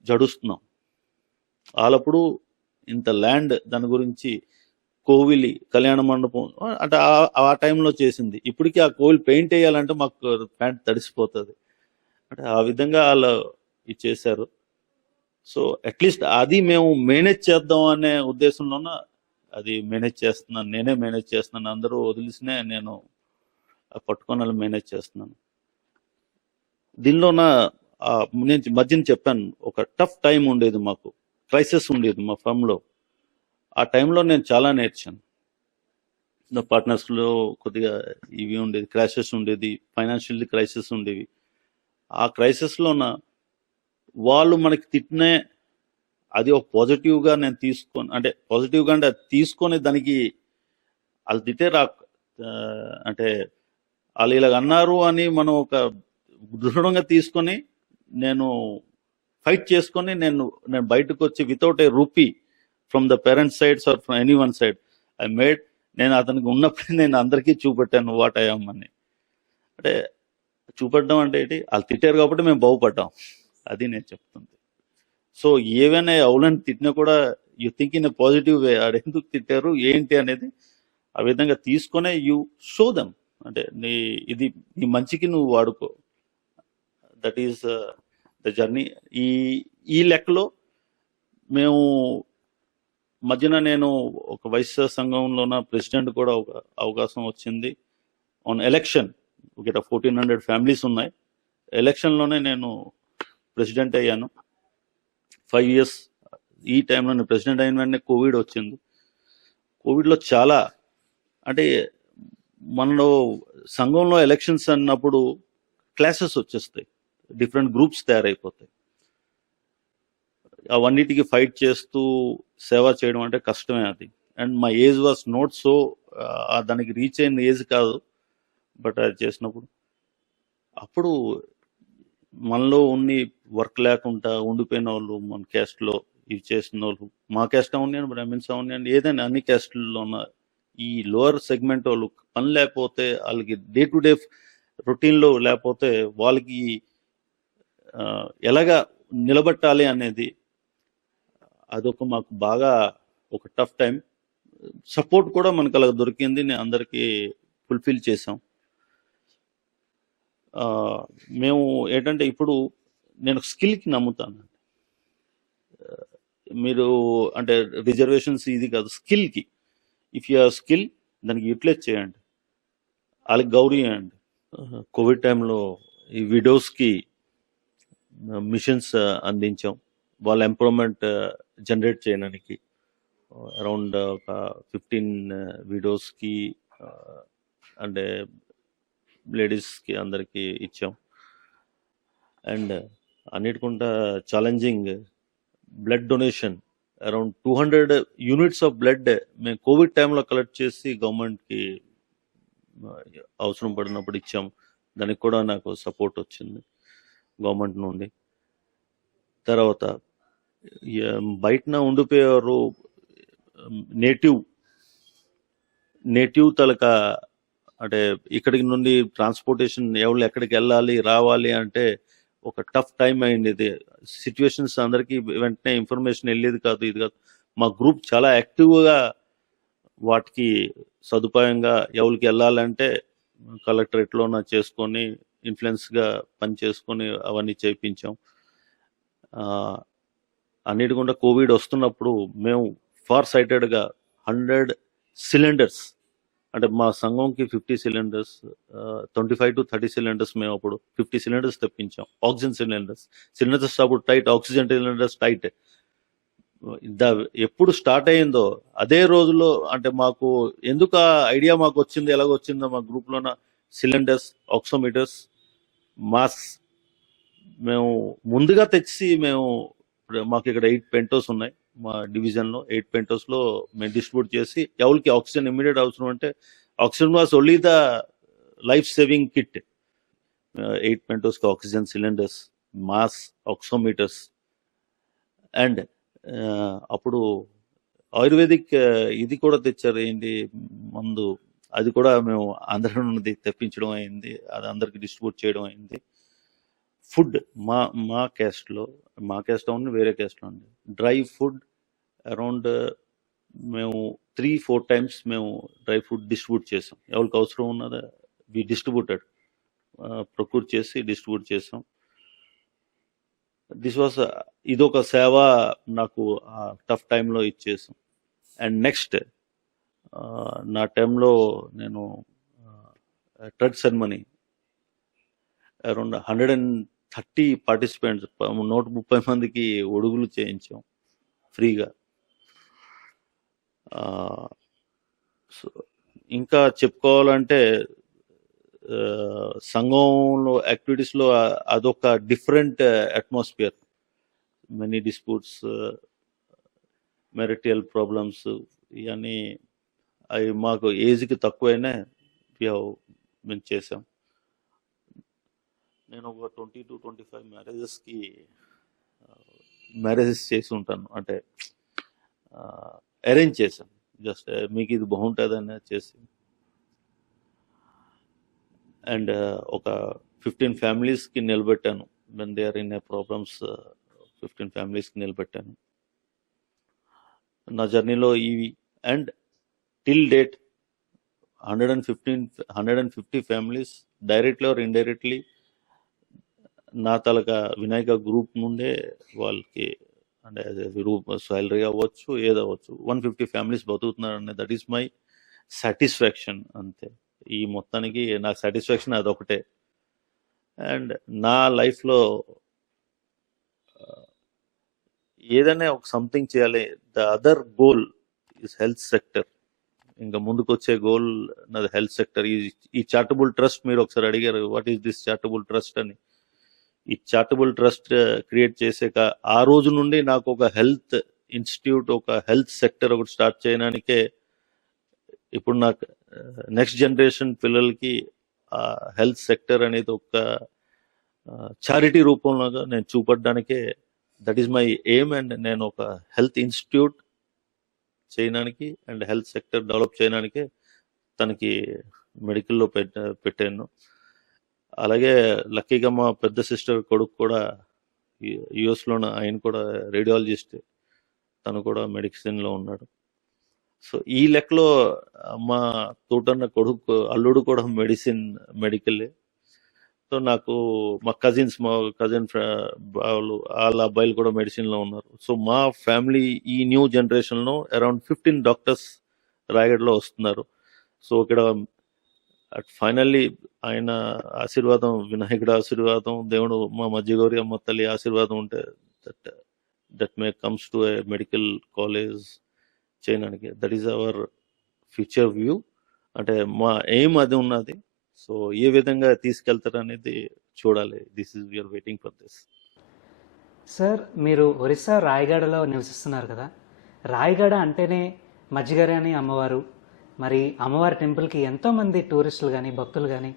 జడుస్తున్నాం. వాళ్ళప్పుడు ఇంత ల్యాండ్, దాని గురించి కోవిలి, కళ్యాణ మండపం అంటే ఆ టైంలో చేసింది. ఇప్పటికీ ఆ కోవిలి పెయింట్ వేయాలంటే మాకు ప్యాంట్ తడిసిపోతుంది. అంటే ఆ విధంగా వాళ్ళు ఇచ్చేసారు. సో అట్లీస్ట్ అది మేము మేనేజ్ చేద్దాం అనే ఉద్దేశంలోన అది మేనేజ్ చేస్తున్నాను. నేనే మేనేజ్ చేస్తున్నాను. అందరూ వదిలిసినే నేను పట్టుకొని వాళ్ళు మేనేజ్ చేస్తున్నాను. దీనిలోన నేను మధ్యన చెప్పాను, ఒక టఫ్ టైం ఉండేది, మాకు క్రైసిస్ ఉండేది మా ఫర్మ్లో. ఆ టైంలో నేను చాలా నేర్చాను. నా పార్ట్నర్స్లో కొద్దిగా ఇవి ఉండేది, క్రైసిస్ ఉండేది, ఫైనాన్షియల్ క్రైసిస్ ఉండేవి. ఆ క్రైసిస్లోన వాళ్ళు మనకి తిట్టినే అది ఒక పాజిటివ్గా నేను తీసుకొని, అంటే పాజిటివ్గా అంటే అది తీసుకొని దానికి వాళ్ళు తిట్టే అంటే వాళ్ళు ఇలాగ అన్నారు అని మనం ఒక దృఢంగా తీసుకొని నేను ఫైట్ చేసుకొని నేను బయటకు వచ్చి without a rupee from the parents sides or from any one side I made. నేను అతనికి ఉన్నప్పుడు నేను అందరికీ చూపెట్టాను వాట్ ఐ యామ్ అని. అంటే చూపెట్టడం అంటే ఏంటి, వాళ్ళు తిట్టారు కాబట్టి మేము బాగుపడ్డాం, అది నేను చెప్తుంది. సో ఏవైనా అవులని తిట్టినా కూడా you think in a positive way. ఆడు ఎందుకు తిట్టారు ఏంటి అనేది ఆ విధంగా తీసుకొనే యూ షో దెమ్. అంటే ఇది నీ మంచికి నువ్వు వాడుకో. That is the journey. ఈ లెక్కలో మేము మధ్యన నేను ఒక వైశ్య సంఘంలోన ప్రెసిడెంట్ కూడా ఒక అవకాశం వచ్చింది. ఆన్ ఎలక్షన్ ఒక 1400 ఫ్యామిలీస్ ఉన్నాయి. ఎలక్షన్లోనే నేను ప్రెసిడెంట్ అయ్యాను. 5 years. ఈ టైంలో నేను ప్రెసిడెంట్ అయిన వెంటనే కోవిడ్ వచ్చింది. కోవిడ్లో చాలా, అంటే మనలో సంఘంలో ఎలక్షన్స్ అన్నప్పుడు క్లాసెస్ వచ్చేస్తాయి, డిఫరెంట్ గ్రూప్స్ తయారైపోతాయి. అవన్నిటికీ ఫైట్ చేస్తూ సేవ చేయడం అంటే కష్టమే అది. And my age was not so, దానికి రీచ్ అయిన ఏజ్ కాదు. బట్ అది చేసినప్పుడు అప్పుడు మనలో ఉన్ని వర్క్ లేకుండా ఉండిపోయిన వాళ్ళు, మన క్యాస్ట్లో ఇవి చేసిన వాళ్ళు, మా క్యాస్ట్ అవనివ్వండి, బ్రాహ్మిన్స్ అవనివ్వండి, ఏదైనా అన్ని క్యాస్ట్లో ఉన్న ఈ లోవర్ సెగ్మెంట్ వాళ్ళు పని లేకపోతే, వాళ్ళకి డే టు డే రొటీన్లో లేకపోతే వాళ్ళకి ఎలాగా నిలబెట్టాలి అనేది అదొక మాకు బాగా ఒక టఫ్ టైం. సపోర్ట్ కూడా మనకు అలా దొరికింది, నేను అందరికీ ఫుల్ఫిల్ చేసాం. మేము ఏంటంటే ఇప్పుడు నేను స్కిల్కి నమ్ముతాను. మీరు అంటే రిజర్వేషన్స్ ఇది కాదు, స్కిల్కి. ఇఫ్ యూ ఆర్ స్కిల్ దానికి యూటిలైజ్ చేయండి, వాళ్ళకి గౌరవ ఇవ్వండి. కోవిడ్ టైంలో ఈ విడోస్కి మిషన్స్ అందించాం వాళ్ళ ఎంప్లాయ్మెంట్ జనరేట్ చేయడానికి. అరౌండ్ ఒక 15 వీడియోస్కి అంటే లేడీస్కి అందరికీ ఇచ్చాం. అండ్ అన్నిటికంటే challenging blood donation around 200 units of blood మేము కోవిడ్ టైంలో కలెక్ట్ చేసి గవర్నమెంట్కి అవసరం పడినప్పుడు ఇచ్చాం. దానికి కూడా నాకు సపోర్ట్ వచ్చింది గవర్నమెంట్ నుండి. తర్వాత బయటన ఉండిపోయారు నేటివ్ తలక అంటే ఇక్కడికి నుండి ట్రాన్స్పోర్టేషన్ ఎవరు ఎక్కడికి వెళ్ళాలి రావాలి అంటే ఒక టఫ్ టైం అయింది. ఇది సిచ్యువేషన్స్ అందరికీ వెంటనే ఇన్ఫర్మేషన్ వెళ్ళేది కాదు, ఇది కాదు. మా గ్రూప్ చాలా యాక్టివ్గా వాటికి సదుపాయంగా ఎవరికి వెళ్ళాలంటే కలెక్టరేట్లోన చేసుకొని ఇన్ఫ్లుయెన్స్గా పని చేసుకొని అవన్నీ చేయించాం. అన్నిటికుండా కోవిడ్ వస్తున్నప్పుడు మేము ఫార్ సైటెడ్గా 100 సిలిండర్స్ అంటే మా సంఘంకి 50 సిలిండర్స్ 25 to 30 సిలిండర్స్ మేము అప్పుడు 50 సిలిండర్స్ తెప్పించాం. ఆక్సిజన్ సిలిండర్స్ అప్పుడు టైట్, ఆక్సిజన్ సిలిండర్స్ టైట్. ఎప్పుడు స్టార్ట్ అయ్యిందో అదే రోజులో అంటే మాకు ఎందుకు ఆ ఐడియా మాకు వచ్చింది, ఎలాగొచ్చిందో మా గ్రూప్లోన సిలిండర్స్, ఆక్సిమీటర్స్, మాస్క్ మేము ముందుగా తెచ్చి మాకు ఇక్కడ 8 పెంటోస్ ఉన్నాయి మా డివిజన్లో. 8 పెంటోస్లో మేము డిస్ట్రిబ్యూట్ చేసి ఎవరికి ఆక్సిజన్ ఇమ్మీడియట్ అవసరం అంటే oxygen was only the life saving kit. 8 పెంటోస్కి oxygen cylinders, mask, oximeters. And అప్పుడు ఆయుర్వేదిక్ ఇది కూడా తెచ్చారు, ఏంటి మందు, అది కూడా మేము ఆంధ్ర నుండి తెప్పించడం అయింది, అది అందరికి డిస్ట్రిబ్యూట్ చేయడం అయింది. ఫుడ్ మా క్యాస్ట్లో, మా క్యాస్ట్ అవును వేరే క్యాస్ట్లో ఉంది, డ్రై ఫుడ్ అరౌండ్ మేము 3-4 టైమ్స్ మేము డ్రై ఫుడ్ డిస్ట్రిబ్యూట్ చేసాం. ఎవరికి అవసరం ఉన్నదా వి డిస్ట్రిబ్యూటెడ్, ప్రొక్యూర్ చేసి డిస్ట్రిబ్యూట్ చేసాం. ఇదొక సేవ నాకు టఫ్ టైంలో ఇచ్చేసాం. అండ్ నెక్స్ట్ నా టైంలో నేను ట్రక్ సెరమనీ అరౌండ్ 130 పార్టిసిపెంట్స్ 130 మందికి ఒడుగులు చేయించాం ఫ్రీగా. సో ఇంకా చెప్పుకోవాలంటే సంఘంలో యాక్టివిటీస్లో అదొక different atmosphere. Many disputes, marital problems, ఇవన్నీ అవి మాకు ఏజ్కి తక్కువైనా మేము చేసాం. నేను ఒక 20 to 25 మ్యారేజెస్ చేసి ఉంటాను, అంటే అరేంజ్ చేశాను. జస్ట్ మీకు ఇది బాగుంటుందని చేసి. అండ్ ఒక 15 ఫ్యామిలీస్కి నిలబెట్టాను. When they are in a problems 15 ఫ్యామిలీస్కి నిలబెట్టాను నా జర్నీలో ఇవి. And till date 150 families directly or indirectly నా తలక వినాయక గ్రూప్ నుండే వాళ్ళకి అంటే సాలరీ అవ్వచ్చు, ఏదవ్వచ్చు, 150 ఫ్యామిలీస్ బతుకుతున్నారనే దట్ ఈస్ మై సాటిస్ఫాక్షన్. అంతే. ఈ మొత్తానికి నా సాటిస్ఫాక్షన్ అదొకటే. అండ్ నా లైఫ్లో ఏదైనా ఒక సంథింగ్ చేయాలి. The other goal is health sector. ఇంకా ముందుకు వచ్చే గోల్ నాది హెల్త్ సెక్టర్. ఈ చారిటబుల్ ట్రస్ట్ మీరు ఒకసారి అడిగారు what is this charitable trust అని. ఈ చారిటబుల్ ట్రస్ట్ క్రియేట్ చేసాక ఆ రోజు నుండి నాకు ఒక హెల్త్ ఇన్స్టిట్యూట్, ఒక హెల్త్ సెక్టర్ ఒకటి స్టార్ట్ చేయడానికే ఇప్పుడు నాకు నెక్స్ట్ జనరేషన్ పిల్లలకి హెల్త్ సెక్టర్ అనేది ఒక చారిటీ రూపంలో నేను చూపడడానికే that is my aim. And నేను ఒక హెల్త్ ఇన్స్టిట్యూట్ చేయడానికి అండ్ హెల్త్ సెక్టర్ డెవలప్ చేయడానికే తనకి మెడికల్లో పెట్టాను. అలాగే లక్కీగా మా పెద్ద సిస్టర్ కొడుకు కూడా యుఎస్లోన, ఆయన కూడా రేడియాలజిస్ట్, తను కూడా మెడిసిన్లో ఉన్నాడు. సో ఈ లెక్కలో మా తోటన్న కొడుకు అల్లుడు కూడా మెడికల్. సో నాకు మా కజిన్ వాళ్ళు వాళ్ళ అబ్బాయిలు కూడా మెడిసిన్లో ఉన్నారు. సో మా ఫ్యామిలీ ఈ న్యూ జనరేషన్లో అరౌండ్ 15 డాక్టర్స్ రాయగఢలో వస్తున్నారు. సో ఇక్కడ ఫైనల్లీ ఆయన ఆశీర్వాదం, వినాయకుడి ఆశీర్వాదం, దేవుడు మా మధ్యగౌరి అమ్మ తల్లి ఆశీర్వాదం ఉంటే that may comes to a medical college చేయడానికి. That is our future view. అంటే మా ఎయిమ్ అది ఉన్నది. సో ఏ విధంగా తీసుకెళ్తారు అనేది చూడాలి. This is we are waiting for this. Sir, మీరు ఒరిస్సా రాయగడలో నివసిస్తున్నారు కదా. రాయగడ అంటేనే మజ్జిగరాని అమ్మవారు. మరి అమ్మవారి టెంపుల్కి ఎంతోమంది టూరిస్టులు కానీ భక్తులు కానీ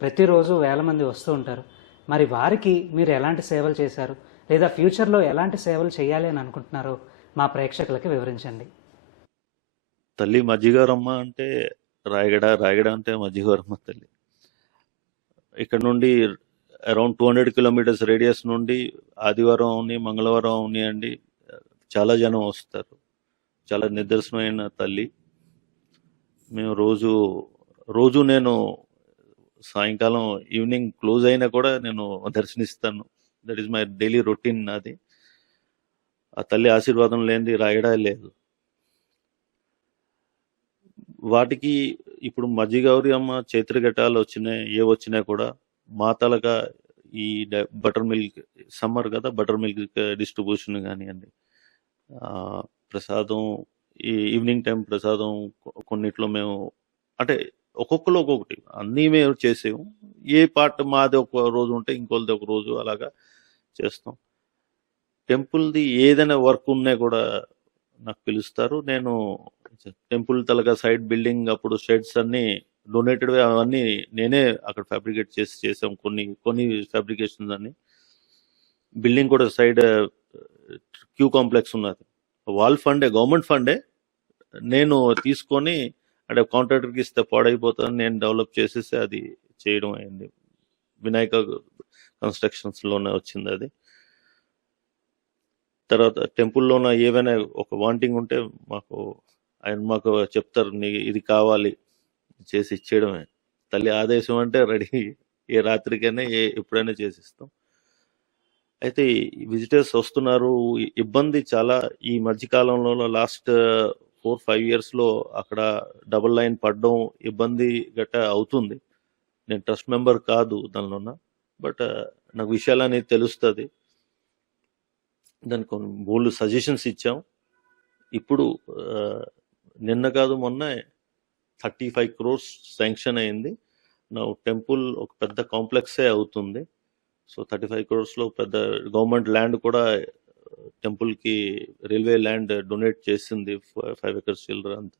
ప్రతిరోజు వేల మంది వస్తూ ఉంటారు. మరి వారికి మీరు ఎలాంటి సేవలు చేశారు, లేదా ఫ్యూచర్లో ఎలాంటి సేవలు చేయాలి అని అనుకుంటున్నారో మా ప్రేక్షకులకి వివరించండి. తల్లి మజ్జిగౌరమ్మ అంటే రాయగడ, రాయగడ అంటే మజ్జిగౌరమ్మ తల్లి. ఇక్కడ నుండి అరౌండ్ 200 కిలోమీటర్స్ రేడియస్ నుండి ఆదివారం అవని, మంగళవారం అవనియండి చాలా జనం వస్తారు. చాలా నిదర్శనమైన తల్లి. మేము రోజు నేను సాయంకాలం ఈవినింగ్ క్లోజ్ అయినా కూడా నేను దర్శనిస్తాను. That is my daily routine నాది. ఆ తల్లి ఆశీర్వాదం లేనిది రాయడా లేదు. వాటికి ఇప్పుడు మజ్జిగౌరి అమ్మ చైత్ర ఘటాలు వచ్చినాయి, ఏ వచ్చినా కూడా మాతలుగా ఈ బటర్ మిల్క్ సమ్మర్ కదా, బటర్ మిల్క్ డిస్ట్రిబ్యూషన్ కానివ్వండి, ప్రసాదం ఈ ఈవినింగ్ టైం ప్రసాదం కొన్నిట్లో మేము అంటే ఒక్కొక్కరు ఒక్కొక్కటి అన్నీ మేము చేసాము. ఏ పార్ట్ మాది ఒక రోజు ఉంటే ఇంకోళ్ళది ఒక రోజు అలాగా చేస్తాం. టెంపుల్ది ఏదైనా వర్క్ ఉన్నా కూడా నాకు పిలుస్తారు. నేను టెంపుల్ తలగా సైడ్ బిల్డింగ్ అప్పుడు షెడ్స్ అన్ని డొనేటెడ్ అవన్నీ నేనే అక్కడ ఫ్యాబ్రికేట్ చేసాం. కొన్ని ఫ్యాబ్రికేషన్స్ అన్ని. బిల్డింగ్ కూడా సైడ్ క్యూ కాంప్లెక్స్ ఉన్నది. వాల్ ఫండే, గవర్నమెంట్ ఫండే నేను తీసుకొని అంటే కాంట్రాక్టర్కి ఇస్తే పాడైపోతుంది, నేను డెవలప్ చేసేసి అది చేయడం అయింది. వినాయక కన్స్ట్రక్షన్స్లోనే వచ్చింది అది. తర్వాత టెంపుల్లోన ఏవైనా ఒక వాంటింగ్ ఉంటే ఆయన మాకు చెప్తారు, నీ ఇది కావాలి, చేసి ఇచ్చేయడమే. తల్లి ఆదేశం అంటే రెడీ, ఏ రాత్రికైనా ఎప్పుడైనా చేసిస్తాం. అయితే విజిటర్స్ వస్తున్నారు, ఇబ్బంది చాలా ఈ మధ్యకాలంలో లాస్ట్ 4-5 yearsలో అక్కడ డబుల్ లైన్ పడడం ఇబ్బంది గట్టా అవుతుంది. నేను ట్రస్ట్ మెంబర్ కాదు దానిలోన, బట్ నాకు విషయాలని తెలుస్తుంది. దానికి కొన్ని బోల్డ్ సజెషన్స్ ఇచ్చాం. ఇప్పుడు నిన్న కాదు మొన్న 35 crores శాంక్షన్ అయింది. నా టెంపుల్ ఒక పెద్ద కాంప్లెక్సే అవుతుంది. సో 35 crores పెద్ద గవర్నమెంట్ ల్యాండ్ కూడా టెంపుల్కి రైల్వే ల్యాండ్ డొనేట్ చేసింది, 5 acres చిల్లర అంతా.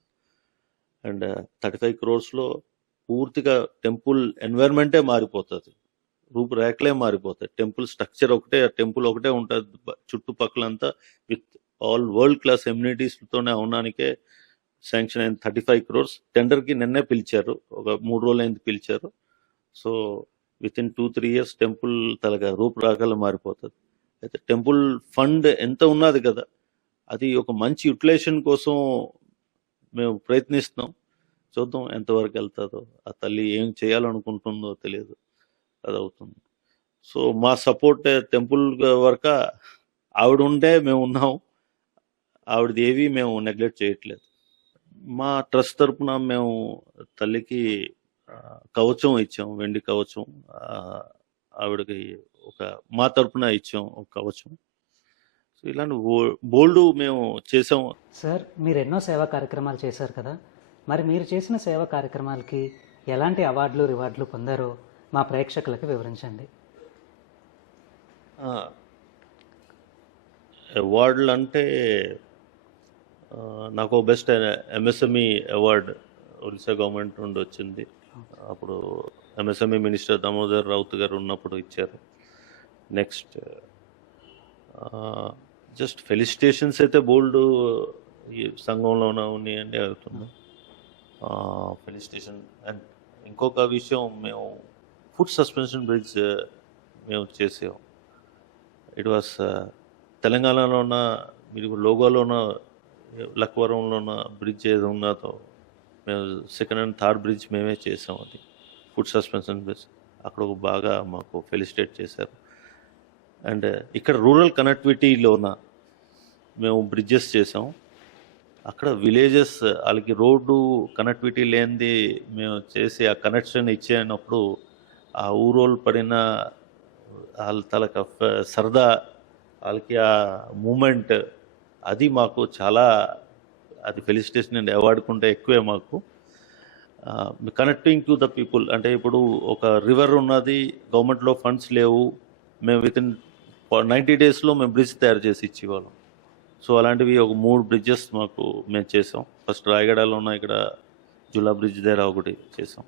అండ్ 35 crores పూర్తిగా టెంపుల్ ఎన్వైర్న్మెంటే మారిపోతుంది, రూపురేఖలే మారిపోతాయి. టెంపుల్ స్ట్రక్చర్ ఒకటే, టెంపుల్ ఒకటే ఉంటుంది, చుట్టుపక్కలంతా విత్ ఆల్ వరల్డ్ క్లాస్ ఎమ్యూనిటీస్తోనే అవడానికే శాంక్షన్ అయింది 35 crores. టెండర్కి నిన్నే పిలిచారు, ఒక 3 రోజులైంది పిలిచారు. సో వితిన్ 2-3 years టెంపుల్ తలగా రూపురేఖలు మారిపోతుంది. అయితే టెంపుల్ ఫండ్ ఎంత ఉన్నది కదా, అది ఒక మంచి యూటిలైజేషన్ కోసం మేము ప్రయత్నిస్తున్నాం. చూద్దాం ఎంతవరకు వెళ్తుందో. ఆ తల్లి ఏం చేయాలనుకుంటుందో తెలియదు, అది అవుతుంది. సో మా సపోర్ట్ టెంపుల్ వరకు ఆవిడ ఉంటే మేము ఉన్నాం, ఆవిడది ఏవి మేము నెగ్లెక్ట్ చేయట్లేదు. మా ట్రస్ట్ తరపున మేము తల్లికి కవచం ఇచ్చాం, వెండి కవచం. ఆవిడకి మా తరపున ఇచ్చాం ఒక కవచం. సో ఇలాంటి బోల్డ్ మేము చేసాం. సార్, మీరు ఎన్నో సేవా కార్యక్రమాలు చేశారు కదా. మరి మీరు చేసిన సేవా కార్యక్రమాలకి ఎలాంటి అవార్డులు రివార్డులు పొందారో మా ప్రేక్షకులకి వివరించండి. అవార్డులు అంటే నాకు best MSME award Orissa government నుండి వచ్చింది. అప్పుడు ఎంఎస్ఎంఈ మినిస్టర్ దామోదర్ రౌత్ గారు ఉన్నప్పుడు ఇచ్చారు. నెక్స్ట్ జస్ట్ ఫెలిసిటేషన్స్ అయితే బోల్డ్ ఈ సంఘంలోనే ఉన్నాయండి, అవుతుంది ఫెలిసిటేషన్. అండ్ ఇంకొక విషయం, మేము ఫుడ్ సస్పెన్షన్ బ్రిడ్జ్ మేము చేసాం. ఇట్ వాస్ తెలంగాణలో ఉన్న, మీరు లోగోలో ఉన్న లక్వరంలో ఉన్న బ్రిడ్జ్ ఏది ఉన్నదో మేము 2nd and 3rd బ్రిడ్జ్ మేమే చేసాం. అది ఫుడ్ సస్పెన్షన్ బ్రిడ్జ్. అక్కడ బాగా మాకు ఫెలిసిటేట్ చేశారు. అండ్ ఇక్కడ రూరల్ కనెక్టివిటీలోన మేము బ్రిడ్జెస్ చేసాం. అక్కడ విలేజెస్ వాళ్ళకి రోడ్డు కనెక్టివిటీ లేనిది మేము చేసి ఆ కనెక్షన్ ఇచ్చేటప్పుడు ఆ ఊరోళ్ళు పడిన వాళ్ళ తలక సరదా వాళ్ళకి ఆ మూమెంట్ అది మాకు చాలా అది ఫెలిసిటేషన్ అండి అవార్డుకుంటే ఎక్కువే మాకు కనెక్టింగ్ టు ద పీపుల్ అంటే ఇప్పుడు ఒక రివర్ ఉన్నది గవర్నమెంట్లో ఫండ్స్ లేవు మేము వితిన్ 90 డేస్లో మేము బ్రిడ్జ్ తయారు చేసి ఇచ్చేవాళ్ళం సో అలాంటివి ఒక 3 బ్రిడ్జెస్ మాకు మేము చేసాం ఫస్ట్ రాయగడలో ఉన్న ఇక్కడ జులా బ్రిడ్జ్ దగ్గర ఒకటి చేసాం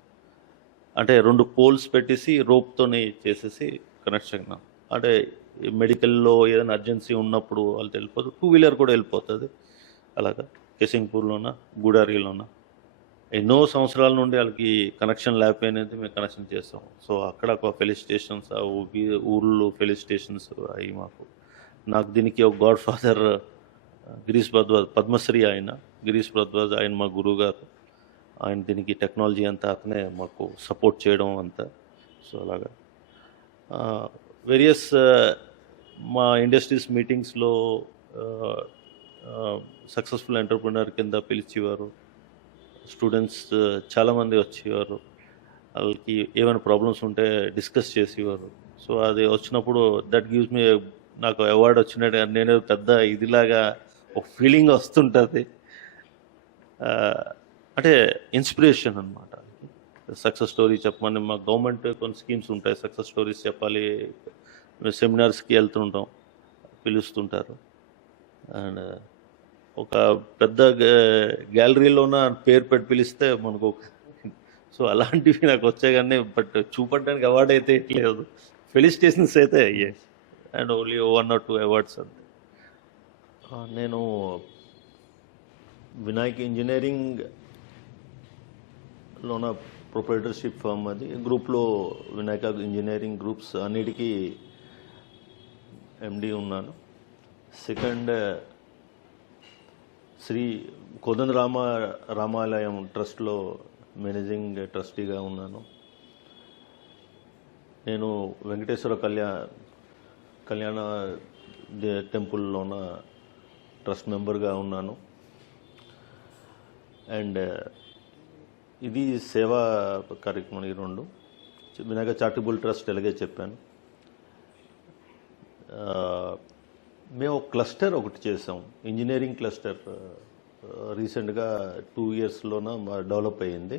అంటే 2 పోల్స్ పెట్టేసి రోప్తోని చేసేసి కనెక్షన్ అంటే మెడికల్లో ఏదైనా అర్జెన్సీ ఉన్నప్పుడు వాళ్ళు వెళ్ళిపోతుంది 2 వీలర్ కూడా వెళ్ళిపోతుంది అలాగా కెసింగ్పూర్లోన గూడారిలోన ఎన్నో సంవత్సరాల నుండి వాళ్ళకి కనెక్షన్ లేకపోయినది మేము కనెక్షన్ చేస్తాం సో అక్కడ ఒక ఫెలిసిటేషన్స్ ఆ ఊర్లో ఫెలిసిటేషన్స్ అవి మాకు నాకు దీనికి ఒక గాడ్ ఫాదర్ గిరీష్ భరద్వాజ్ పద్మశ్రీ ఆయన గిరీష్ భరద్వాజ్ ఆయన మా గురువు గారు ఆయన దీనికి టెక్నాలజీ అంతా అతనే మాకు సపోర్ట్ చేయడం అంతా సో అలాగా వేరియస్ మా ఇండస్ట్రీస్ మీటింగ్స్లో సక్సెస్ఫుల్ ఎంటర్ప్రినర్ కింద పిలిచేవారు స్టూడెంట్స్ చాలామంది వచ్చేవారు వాళ్ళకి ఏమైనా ప్రాబ్లమ్స్ ఉంటే డిస్కస్ చేసేవారు సో అది వచ్చినప్పుడు దట్ గివ్స్ మీ నాకు అవార్డు వచ్చినట్టు నేను పెద్ద ఇదిలాగా ఒక ఫీలింగ్ వస్తుంటుంది అంటే ఇన్స్పిరేషన్ అనమాట సక్సెస్ స్టోరీ చెప్పమని మా గవర్నమెంట్ కొన్ని స్కీమ్స్ ఉంటాయి సక్సెస్ స్టోరీస్ చెప్పాలి సెమినార్స్కి వెళ్తుంటాం పిలుస్తుంటారు అండ్ ఒక పెద్ద గ్యాలరీలోన పేరు పెట్టి పిలిస్తే మనకు సో అలాంటివి నాకు వచ్చాయి కానీ బట్ చూపడానికి అవార్డు అయితే లేదు ఫెలిసిటేషన్స్ అయితే అయ్యాయి అండ్ ఓన్లీ 1 or 2 అవార్డ్స్ అంతే నేను వినాయక్ ఇంజనీరింగ్లోన ప్రొప్రైటర్షిప్ ఫర్మ్ అది గ్రూప్లో వినాయక ఇంజనీరింగ్ గ్రూప్స్ అన్నిటికీ ఎండి ఉన్నాను సెకండ్ శ్రీ కోదండ రామాలయం ట్రస్ట్లో మేనేజింగ్ ట్రస్టీగా ఉన్నాను నేను వెంకటేశ్వర కళ్యాణ టెంపుల్లోన ట్రస్ట్ మెంబర్గా ఉన్నాను అండ్ ఇది సేవా కార్యక్రమం ఈ 2 వినాయక చారిటబుల్ ట్రస్ట్ ఎలాగే చెప్పాను మేము ఒక క్లస్టర్ ఒకటి చేసాం ఇంజనీరింగ్ క్లస్టర్ రీసెంట్గా 2 yearsలోన డెవలప్ అయ్యింది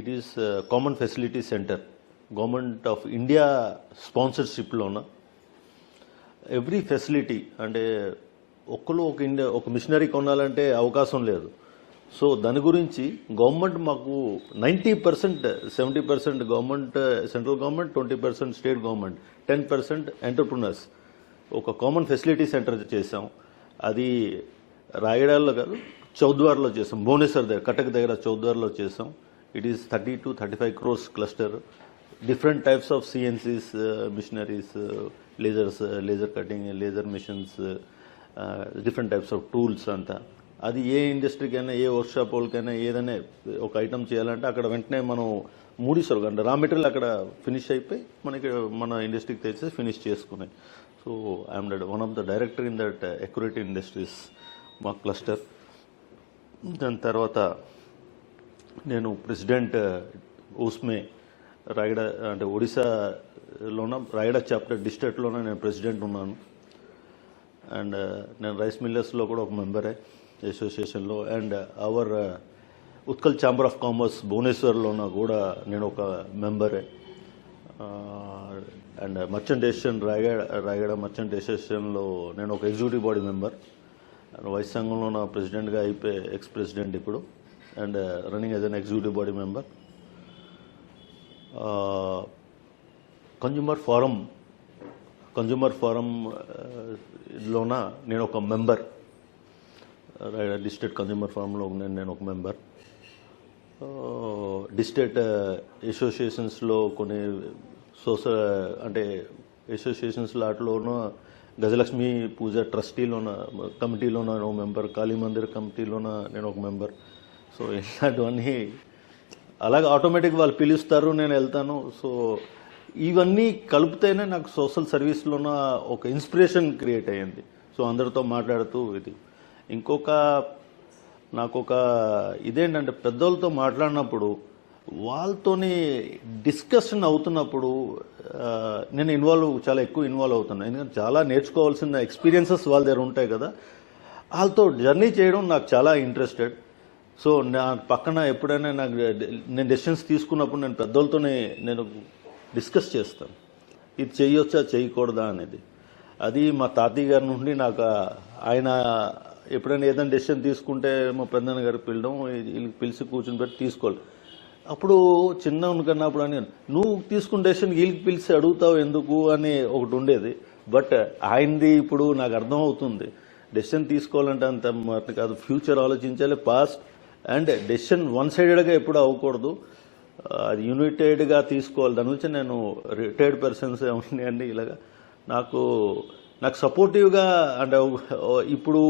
it is common facility centre government of India స్పాన్సర్షిప్లోన ఎవ్రీ ఫెసిలిటీ అంటే ఒక మిషనరీ కొనాలంటే అవకాశం లేదు సో దాని గురించి గవర్నమెంట్ మాకు 90% 70% government central government 20% state government 10% entrepreneurs ఒక కామన్ ఫెసిలిటీ సెంటర్ చేసాం అది రాయగడలో కాదు చౌద్వార్లో చేసాం భువనేశ్వర్ దగ్గర కటక్ దగ్గర చౌద్వార్లో చేసాం it is 30 to 35 crores cluster different types of CNCs machineries laser cutting laser machines different types of tools అంతా అది ఏ ఇండస్ట్రీకైనా ఏ వర్క్షాప్ వాళ్ళకైనా ఏదైనా ఒక ఐటమ్ చేయాలంటే అక్కడ వెంటనే మనం మూడీశ్వర్ అంటే రా మెటీరియల్ అక్కడ ఫినిష్ అయిపోయి మన ఇండస్ట్రీకి తెచ్చి ఫినిష్ చేసుకున్నాయి so I'm one of the director in that accurate industries మా క్లస్టర్ దాని తర్వాత నేను ప్రెసిడెంట్ ఊస్మే రాయగడ అంటే ఒడిశాలోన రాయగడ చాప్టర్ డిస్ట్రిక్ట్లోనే నేను ప్రెసిడెంట్ ఉన్నాను అండ్ నేను రైస్ మిల్లర్స్లో కూడా ఒక మెంబరే అసోసియేషన్లో and our Utkal chamber of commerce భువనేశ్వర్లోన కూడా నేను ఒక మెంబరే and merchant association Rayagada merchant అసోసియేషన్లో నేను ఒక executive body member and vice సంఘంలో నా ప్రెసిడెంట్గా అయిపోయి ఎక్స్ ప్రెసిడెంట్ ఇప్పుడు and running as an executive body member consumer ఫోరంలోన నేను ఒక మెంబర్ డిస్ట్రిక్ట్ కన్జ్యూమర్ ఫోరంలో నేను ఒక మెంబర్ డిస్ట్రిక్ట్ అసోసియేషన్స్లో కొన్ని అంటే అసోసియేషన్స్లో వాటిలోనూ గజలక్ష్మి పూజ ట్రస్టీలోన కమిటీలోన ఒక మెంబర్ కాళీ మందిర్ కమిటీలోన నేను ఒక మెంబర్ సో ఇలాంటివన్నీ అలాగే ఆటోమేటిక్ వాళ్ళు పిలుస్తారు నేను వెళ్తాను సో ఇవన్నీ కలిపితేనే నాకు సోషల్ సర్వీస్లోన ఒక ఇన్స్పిరేషన్ క్రియేట్ అయ్యింది సో అందరితో మాట్లాడుతూ ఇది ఇంకొక నాకు ఒక ఇదేంటంటే పెద్దోళ్ళతో మాట్లాడినప్పుడు వాళ్ళతోని డిస్కషన్ అవుతున్నప్పుడు నేను చాలా ఎక్కువ ఇన్వాల్వ్ అవుతున్నాను. ఎందుకంటే చాలా నేర్చుకోవాల్సిన ఎక్స్పీరియన్సెస్ వాళ్ళ దగ్గర ఉంటాయి కదా, వాళ్ళతో జర్నీ చేయడం నాకు చాలా ఇంట్రెస్టెడ్. సో నా పక్కన ఎప్పుడైనా నేను డెసిషన్స్ తీసుకున్నప్పుడు నేను పెద్దోళ్ళతోనే నేను డిస్కస్ చేస్తాను, ఇది చేయొచ్చా చేయకూడదా అనేది. అది మా తాతయ్య గారి నుండి నాకు ఆయన ఎప్పుడైనా ఏదైనా డెసిషన్ తీసుకుంటే మా పెద్దన్న గారికి పిలవడం, వీళ్ళకి పిలిచి కూర్చొని పెట్టి తీసుకోవాలి. అప్పుడు చిన్న ఉన్నప్పుడు అని నువ్వు తీసుకున్న డెసిషన్ వీళ్ళకి పిలిచి అడుగుతావు ఎందుకు అని ఒకటి ఉండేది. బట్ ఆయనది ఇప్పుడు నాకు అర్థమవుతుంది, డెసిషన్ తీసుకోవాలంటే అంత మాట కాదు, ఫ్యూచర్ ఆలోచించాలి, పాస్ట్ అండ్ డెసిషన్ వన్ సైడెడ్గా ఎప్పుడు అవ్వకూడదు, అది యునైటెడ్గా తీసుకోవాలి. దాని నుంచి నేను రిటైర్డ్ పర్సన్స్ ఉన్నాయండి ఇలాగా నాకు సపోర్టివ్గా అంటే ఇప్పుడు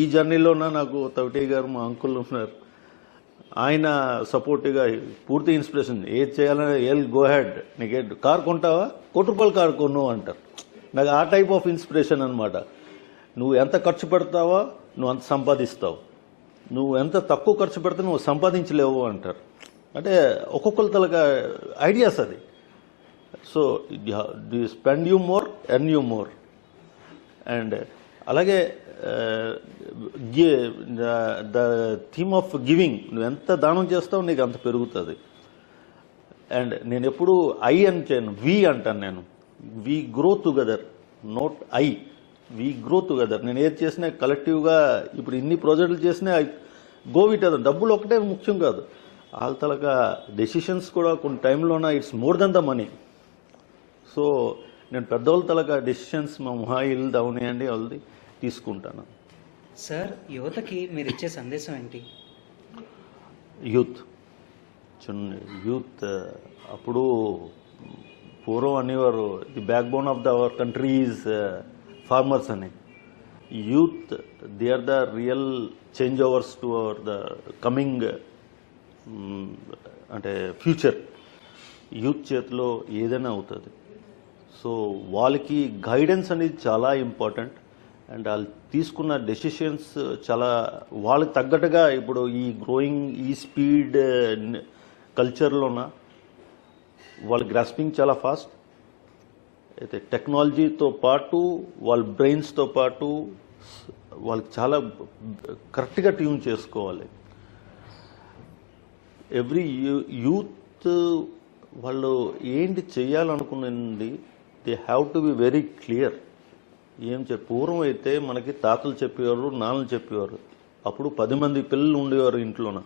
ఈ జర్నీలోన నాకు తవిటయ్య గారు మా అంకుల్ ఉన్నారు, ఆయన సపోర్టివ్గా పూర్తి ఇన్స్పిరేషన్. ఏది చేయాలని గో హెడ్, నీకే కార్ కొంటావా, ₹1 కార్ కొను అంటారు. నాకు ఆ టైప్ ఆఫ్ ఇన్స్పిరేషన్ అనమాట. నువ్వు ఎంత ఖర్చు పెడతావో నువ్వు అంత సంపాదిస్తావు, నువ్వు ఎంత తక్కువ ఖర్చు పెడితే నువ్వు సంపాదించలేవు అంటారు. అంటే ఒక్కొక్కరి తలగా ఐడియాస్ అది. So spend you more, earn you more. And అలాగే ద థీమ్ ఆఫ్ గివింగ్, నువ్వు ఎంత దానం చేస్తావు నీకు అంత పెరుగుతుంది. అండ్ నేను ఎప్పుడు ఐ అని చేయను, వి అంటాను. నేను we grow together, not I, we grow together. నేను ఏది చేసినా కలెక్టివ్గా, ఇప్పుడు ఇన్ని ప్రాజెక్టులు చేసినా గో విట్ అదర్. డబ్బులు ఒకటే ముఖ్యం కాదు, వాళ్ళ తలక డెసిషన్స్ కూడా కొన్ని టైంలోన it's more than the money. So నేను పెద్దవాళ్ళ తలక డెసిషన్స్ మా మొహాయిల్ దవనియండి వాళ్ళది తీసుకుంటాను. సార్, యువతకి మీరు ఇచ్చే సందేశం ఏంటి? యూత్ అప్పుడు పూర్వం అనేవారు the backbone of our country is farmers అని. Youth they are the real change overs to our the coming అంటే ఫ్యూచర్. యూత్ చేతిలో ఏదైనా అవుతుంది. సో వాళ్ళకి గైడెన్స్ అనేది చాలా ఇంపార్టెంట్. అండ్ వాళ్ళు తీసుకున్న డెసిషన్స్ చాలా వాళ్ళకి తగ్గట్టుగా, ఇప్పుడు ఈ గ్రోయింగ్ ఈ స్పీడ్ కల్చర్లోన వాళ్ళ గ్రాస్పింగ్ చాలా ఫాస్ట్ అయితే, టెక్నాలజీతో పాటు వాళ్ళ బ్రెయిన్స్తో పాటు వాళ్ళకి చాలా కరెక్ట్గా ట్యూన్ చేసుకోవాలి. ఎవ్రీ యూత్ వాళ్ళు ఏంటి చేయాలనుకున్నది they have to be very clear. పూర్వం అయితే మనకి తాతలు చెప్పేవారు, నాన్నలు చెప్పేవారు, అప్పుడు 10 మంది పిల్లలు ఉండేవారు ఇంట్లోన.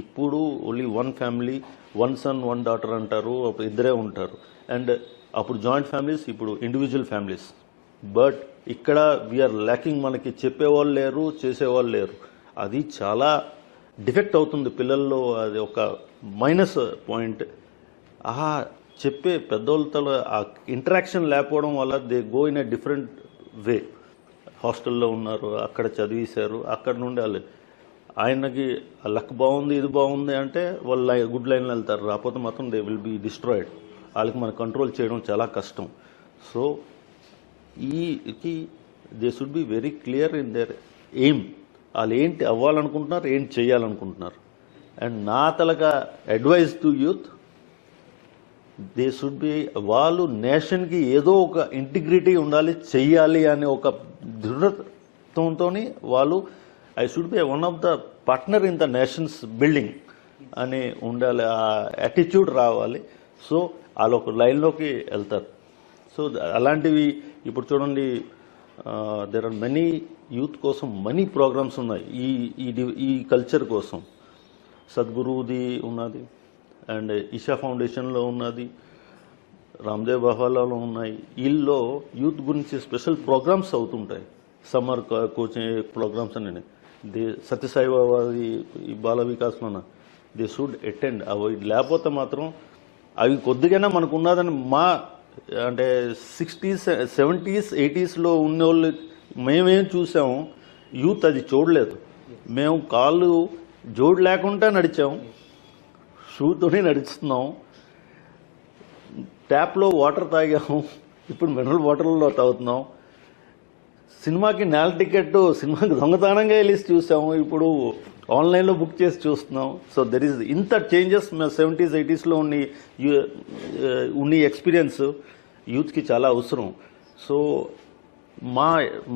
ఇప్పుడు ఓన్లీ 1 ఫ్యామిలీ, 1 సన్ 1 డాటర్ అంటారు, అప్పుడు ఇద్దరే ఉంటారు. అండ్ అప్పుడు జాయింట్ ఫ్యామిలీస్, ఇప్పుడు ఇండివిజువల్ ఫ్యామిలీస్. బట్ ఇక్కడ వీఆర్ ల్యాకింగ్, మనకి చెప్పేవాళ్ళు లేరు, చేసేవాళ్ళు లేరు. అది చాలా డిఫెక్ట్ అవుతుంది పిల్లల్లో, అది ఒక మైనస్ పాయింట్. చెప్పే పెద్దోళ్ళతో ఆ ఇంటరాక్షన్ లేకపోవడం వల్ల they go in a different way. హాస్టల్లో ఉన్నారు, అక్కడ చదివేశారు, అక్కడ నుండి వాళ్ళు ఆయనకి లక్ బాగుంది, ఇది బాగుంది అంటే వాళ్ళు గుడ్ లైన్లో వెళ్తారు, రాకపోతే మాత్రం దే విల్ బీ డిస్ట్రాయిడ్. వాళ్ళకి మనం కంట్రోల్ చేయడం చాలా కష్టం. So they should be very clear in their aim. వాళ్ళు ఏంటి అవ్వాలనుకుంటున్నారు, ఏంటి చేయాలనుకుంటున్నారు. అండ్ నా తలగా advise to youth, they should be, వాళ్ళు నేషన్కి ఏదో ఒక ఇంటిగ్రిటీ ఉండాలి, చెయ్యాలి అనే ఒక దృఢత్వంతో వాళ్ళు I should be one of the partner in the nations building అని ఉండాలి, ఆ యాటిట్యూడ్ రావాలి. సో వాళ్ళు ఒక లైన్లోకి వెళ్తారు. సో అలాంటివి ఇప్పుడు చూడండి, దెర్ ఆర్ మెనీ యూత్ కోసం మనీ ప్రోగ్రామ్స్ ఉన్నాయి ఈ కల్చర్ కోసం. సద్గురుది ఉన్నది, అండ్ ఈషా ఫౌండేషన్లో ఉన్నది, రామ్దేవ్ బాబాలో ఉన్నాయి. వీళ్ళలో యూత్ గురించి స్పెషల్ ప్రోగ్రామ్స్ అవుతుంటాయి, సమ్మర్ కోచింగ్ ప్రోగ్రామ్స్ అని. సత్యసాయి బాబాది ఈ బాల వికాస్లోన దే షుడ్ అటెండ్. అవి లేకపోతే మాత్రం అవి కొద్దిగానే మనకు ఉన్నదని అంటే 60s, 70s, 80sలో ఉన్నోళ్ళు మేమేం చూసాము, యూత్ అది చూడలేదు. మేము కాళ్ళు జోడు లేకుండా నడిచాం, షూతోనే నడుస్తున్నాం, ట్యాప్లో వాటర్ తాగాము, ఇప్పుడు మినరల్ వాటర్లో తాగుతున్నాం. సినిమాకి నేల టికెట్, సినిమాకి దొంగతనంగా వెళ్ళి చూసాము, ఇప్పుడు ఆన్లైన్లో బుక్ చేసి చూస్తున్నాం. సో దెర్ ఈజ్ ఇంత చేంజెస్ 70s 80sలో ఉన్న ఎక్స్పీరియన్స్ యూత్కి చాలా అవసరం. సో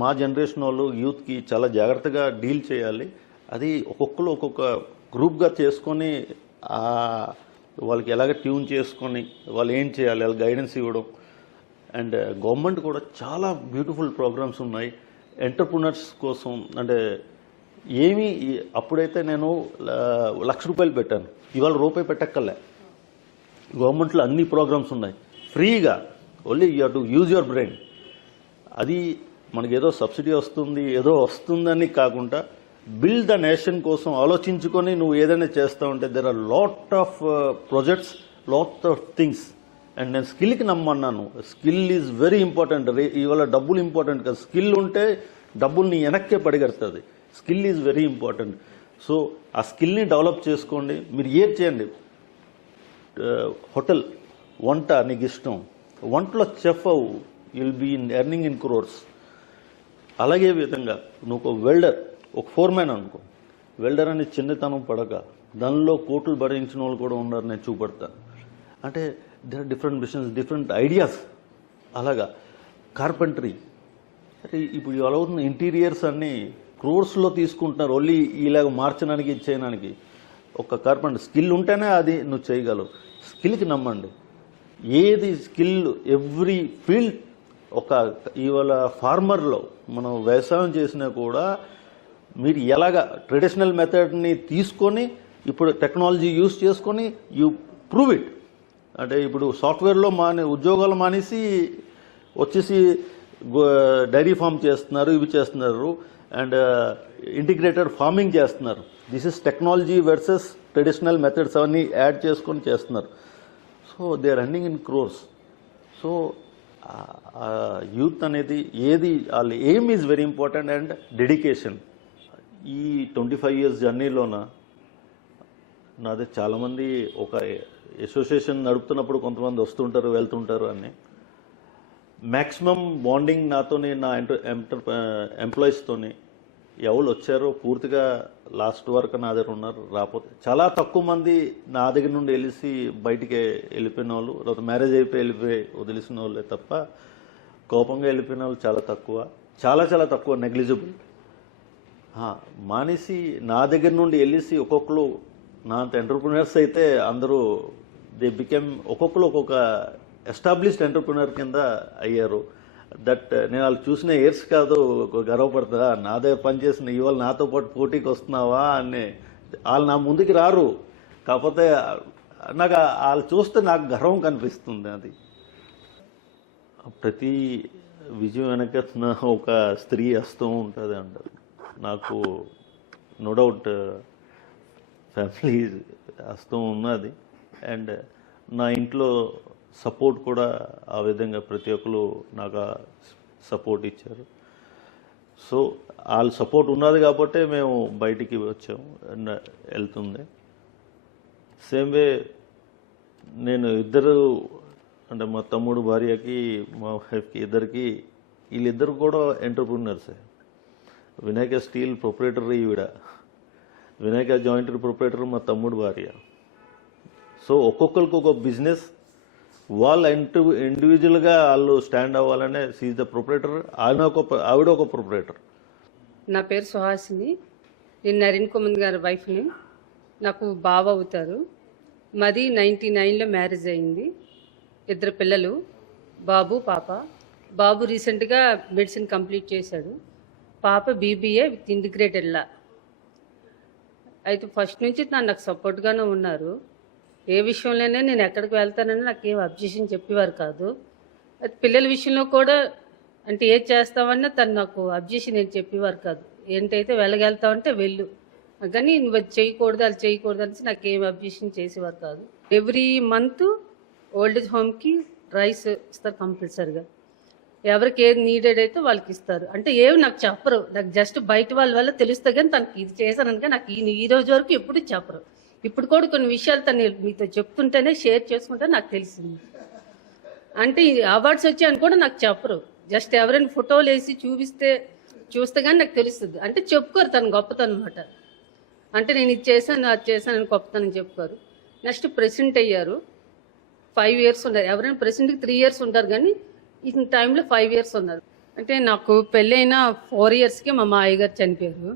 మా జనరేషన్ వాళ్ళు యూత్కి చాలా జాగ్రత్తగా డీల్ చేయాలి. అది ఒక్కొక్కరు ఒక్కొక్క గ్రూప్గా చేసుకొని వాళ్ళకి ఎలాగ ట్యూన్ చేసుకొని వాళ్ళు ఏం చేయాలి వాళ్ళ గైడెన్స్ ఇవ్వడం. అండ్ గవర్నమెంట్ కూడా చాలా బ్యూటిఫుల్ ప్రోగ్రామ్స్ ఉన్నాయి ఎంటర్ప్రినర్స్ కోసం. అంటే అప్పుడైతే నేను ₹1,00,000 పెట్టాను, ఇవాళ రూపాయి పెట్టక్కర్లే. గవర్నమెంట్లో అన్ని ప్రోగ్రామ్స్ ఉన్నాయి ఫ్రీగా, only you have to use your brain. అది మనకి ఏదో సబ్సిడీ వస్తుంది ఏదో వస్తుందని కాకుండా బిల్డ్ ద నేషన్ కోసం ఆలోచించుకొని నువ్వు ఏదైనా చేస్తూ ఉంటే there are lot of projects, lot of things. And నేను స్కిల్కి నమ్మన్నాను. Skill is very important. ఇవాళ డబ్బులు ఇంపార్టెంట్ కదా, స్కిల్ ఉంటే డబ్బుల్ని వెనక్కే పడిగడుతుంది. Skill is very important. So ఆ స్కిల్ని డెవలప్ చేసుకోండి. మీరు ఏం చేయండి, హోటల్ వంట నీకు ఇష్టం, వంటలో చెఫ్ అవు, will be earning in crores. అలాగే విధంగా నువ్వు ఒక వెల్డర్, ఒక ఫోర్మ్యాన్ అనుకో. వెల్డర్ అని చిన్నతనం పడక దానిలో కోట్లు భరించిన వాళ్ళు కూడా ఉన్నారు, నేను చూపెడతాను. అంటే they are different business, different ideas. అలాగా కార్పెంటరీ, అంటే ఇప్పుడు ఎలా అవుతుంది, ఇంటీరియర్స్ అన్నీ క్రోర్స్లో తీసుకుంటున్నారు ఓన్లీ ఇలాగ మార్చడానికి ఇచ్చేయడానికి. ఒక కార్పెంటర్ స్కిల్ ఉంటేనే అది నువ్వు చేయగలవు. స్కిల్కి నమ్మండి. ఏది స్కిల్ ఎవ్రీ ఫీల్డ్. ఇవాళ ఫార్మర్లో మనం వ్యవసాయం చేసినా కూడా మీరు ఎలాగ ట్రెడిషనల్ మెథడ్ని తీసుకొని ఇప్పుడు టెక్నాలజీ యూజ్ చేసుకొని యూ ప్రూవ్ ఇట్. అంటే ఇప్పుడు సాఫ్ట్వేర్లో ఉద్యోగాలు మానేసి వచ్చేసి డైరీ ఫామ్ చేస్తున్నారు, ఇవి చేస్తున్నారు, అండ్ ఇంటిగ్రేటెడ్ ఫార్మింగ్ చేస్తున్నారు. This is technology versus traditional methods అవన్నీ యాడ్ చేసుకొని చేస్తున్నారు. So they are running in crores. So youth అనేది ఏది వాళ్ళ aim is very important and dedication. ఈ 25 years జర్నీలోన నాది చాలామంది ఒక అసోసియేషన్ నడుపుతున్నప్పుడు కొంతమంది వస్తుంటారు వెళ్తుంటారు అని. మ్యాక్సిమం బాండింగ్ నాతోని, నా ఎంప్లాయీస్తోని. ఎవరు వచ్చారో పూర్తిగా లాస్ట్ వరకు నా దగ్గర ఉన్నారు. రాకపోతే చాలా తక్కువ మంది నా దగ్గర నుండి బయటికి వెళ్ళిపోయిన వాళ్ళు, తర్వాత మ్యారేజ్ అయిపోయి వదిలేసిన వాళ్ళే తప్ప కోపంగా వెళ్ళిపోయిన వాళ్ళు చాలా తక్కువ, చాలా చాలా తక్కువ, నెగ్లిజిబుల్. మానేసి నా దగ్గర నుండి ఒక్కొక్కరు నా అంత ఎంటర్ప్రినర్స్ అయితే అందరూ దే బికెమ్ ఒక్కొక్కరు ఒక్కొక్క ఎస్టాబ్లిష్డ్ ఎంటర్ప్రినర్ కింద అయ్యారు. దట్ నేను వాళ్ళు చూసిన ఇయర్స్ కాదు గర్వపడతా. నా దగ్గర పనిచేసిన ఇవాళ నాతో పాటు పోటీకి వస్తున్నావా అని. వాళ్ళు నా ముందుకు రారు, కాకపోతే నాకు వాళ్ళు చూస్తే నాకు గర్వం కనిపిస్తుంది. అది ప్రతి విజయం వెనక ఒక స్త్రీ వస్తూ ఉంటుంది అంటారు. నాకు నో డౌట్ ఫ్యామిలీ వస్తూ ఉన్నది. అండ్ నా ఇంట్లో సపోర్ట్ కూడా ఆ విధంగా ప్రతి ఒక్కరు నాకు సపోర్ట్ ఇచ్చారు. సో వాళ్ళ సపోర్ట్ ఉన్నది కాబట్టి మేము బయటికి వచ్చాము అండ్ వెళ్తుంది. సేమ్ వే నేను ఇద్దరు, అంటే మా తమ్ముడు భార్యకి మా వైఫ్కి ఇద్దరికి, వీళ్ళిద్దరు కూడా ఎంటర్ప్రినర్సే. వినాయక స్టీల్ ప్రొపరేటర్ ఈవిడ, వినాయక జాయింటరీ ప్రొపరేటర్ మా తమ్ముడు భార్య. సో ఒక్కొక్కరికి ఒక బిజినెస్, వాళ్ళు ఇండివిజువల్గా వాళ్ళు స్టాండ్ అవ్వాలనే సీజ్ ద ప్రొపరేటర్. ఆవిడ ఒక ప్రొపరేటర్. నా పేరు సుహాసిని, నేను నరేన్ కుమార్ గారి వైఫ్ని. నాకు బావ అవుతారు. మాది 99లో మ్యారేజ్ అయింది. 2 పిల్లలు, బాబు పాప. బాబు రీసెంట్గా మెడిసిన్ కంప్లీట్ చేశాడు. పాప BBA విత్ ఇంటిగ్రేటెడ్ లా. అయితే ఫస్ట్ నుంచి నాకు సపోర్ట్గానే ఉన్నారు. ఏ విషయంలోనే నేను ఎక్కడికి వెళ్తానని నాకు ఏం అబ్జెక్షన్ చెప్పేవారు కాదు. అయితే పిల్లల విషయంలో కూడా అంటే ఏది చేస్తామన్నా తను నాకు అబ్జెక్షన్ ఏం చెప్పేవారు కాదు. ఏంటైతే వెళ్ళగలుగుతావంటే వెళ్ళు, కానీ నువ్వు అది చేయకూడదు అది చేయకూడదు అనేసి నాకు ఏం అబ్జెక్షన్ చేసేవారు కాదు. ఎవ్రీ మంత్ ఓల్డ్ ఏజ్ హోమ్కి రైస్ ఇస్తారు కంపల్సరిగా. ఎవరికి ఏది నీడెడ్ అయితే వాళ్ళకి ఇస్తారు. అంటే ఏమి నాకు చెప్పరు, నాకు జస్ట్ బయట వాళ్ళ వల్ల తెలుస్తుంది. కానీ తనకి ఇది చేశాననుక నాకు ఈ రోజు వరకు ఎప్పుడు చెప్పరు. ఇప్పుడు కూడా కొన్ని విషయాలు తను మీతో చెప్తుంటేనే షేర్ చేసుకుంటే నాకు తెలిసింది. అంటే అవార్డ్స్ వచ్చాయని కూడా నాకు చెప్పరు. జస్ట్ ఎవరైనా ఫోటోలు వేసి చూస్తే కానీ నాకు తెలుస్తుంది. అంటే చెప్పుకోరు తను గొప్పతనం అనమాట. అంటే నేను ఇది చేశాను అది చేశాను అని గొప్పతనం చెప్పుకోరు. నెక్స్ట్ ప్రెసిడెంట్ అయ్యారు, 5 years ఉన్నారు. ఎవరైనా ప్రెసిడెంట్కి 3 years ఉంటారు, కానీ ఈ టైంలో 5 years ఉన్నారు. అంటే నాకు పెళ్ళైన 4 yearsకి మా మావయ్య గారు చనిపోయారు.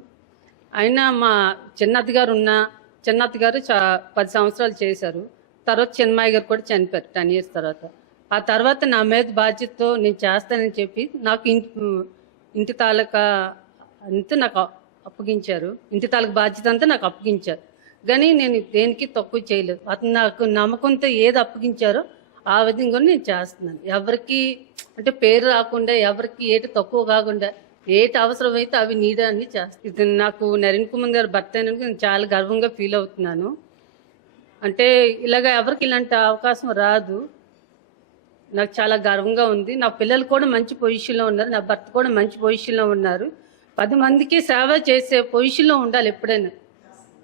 అయినా మా చిన్నత్తగారు 10 సంవత్సరాలు చేశారు. తర్వాత చిన్నమాయ గారు కూడా చనిపోయారు 10 years తర్వాత. ఆ తర్వాత నా మీద బాధ్యతతో నేను చేస్తానని చెప్పి నాకు ఇంటి తాలూకా అంతా నాకు అప్పగించారు. ఇంటి తాలూకా బాధ్యత అంతా నాకు అప్పగించారు, కానీ నేను దేనికి తక్కువ చేయలేదు. అతను నాకు నమ్మకంతో ఏది అప్పగించారో ఆ విధంగా నేను చేస్తున్నాను. ఎవరికి అంటే పేరు రాకుండా, ఎవరికి ఏటి తక్కువ కాకుండా, ఏటి అవసరమైతే అవి నీడాన్ని చేస్తాను. ఇది నాకు నరేన్ కుమార్ గారు భర్త అయినందుకు నేను చాలా గర్వంగా ఫీల్ అవుతున్నాను. అంటే ఇలాగ ఎవరికి ఇలాంటి అవకాశం రాదు. నాకు చాలా గర్వంగా ఉంది. నా పిల్లలు కూడా మంచి పొజిషన్లో ఉన్నారు, నా భర్త కూడా మంచి పొజిషన్లో ఉన్నారు. 10 మందికి సేవ చేసే పొజిషన్లో ఉండాలి ఎప్పుడైనా.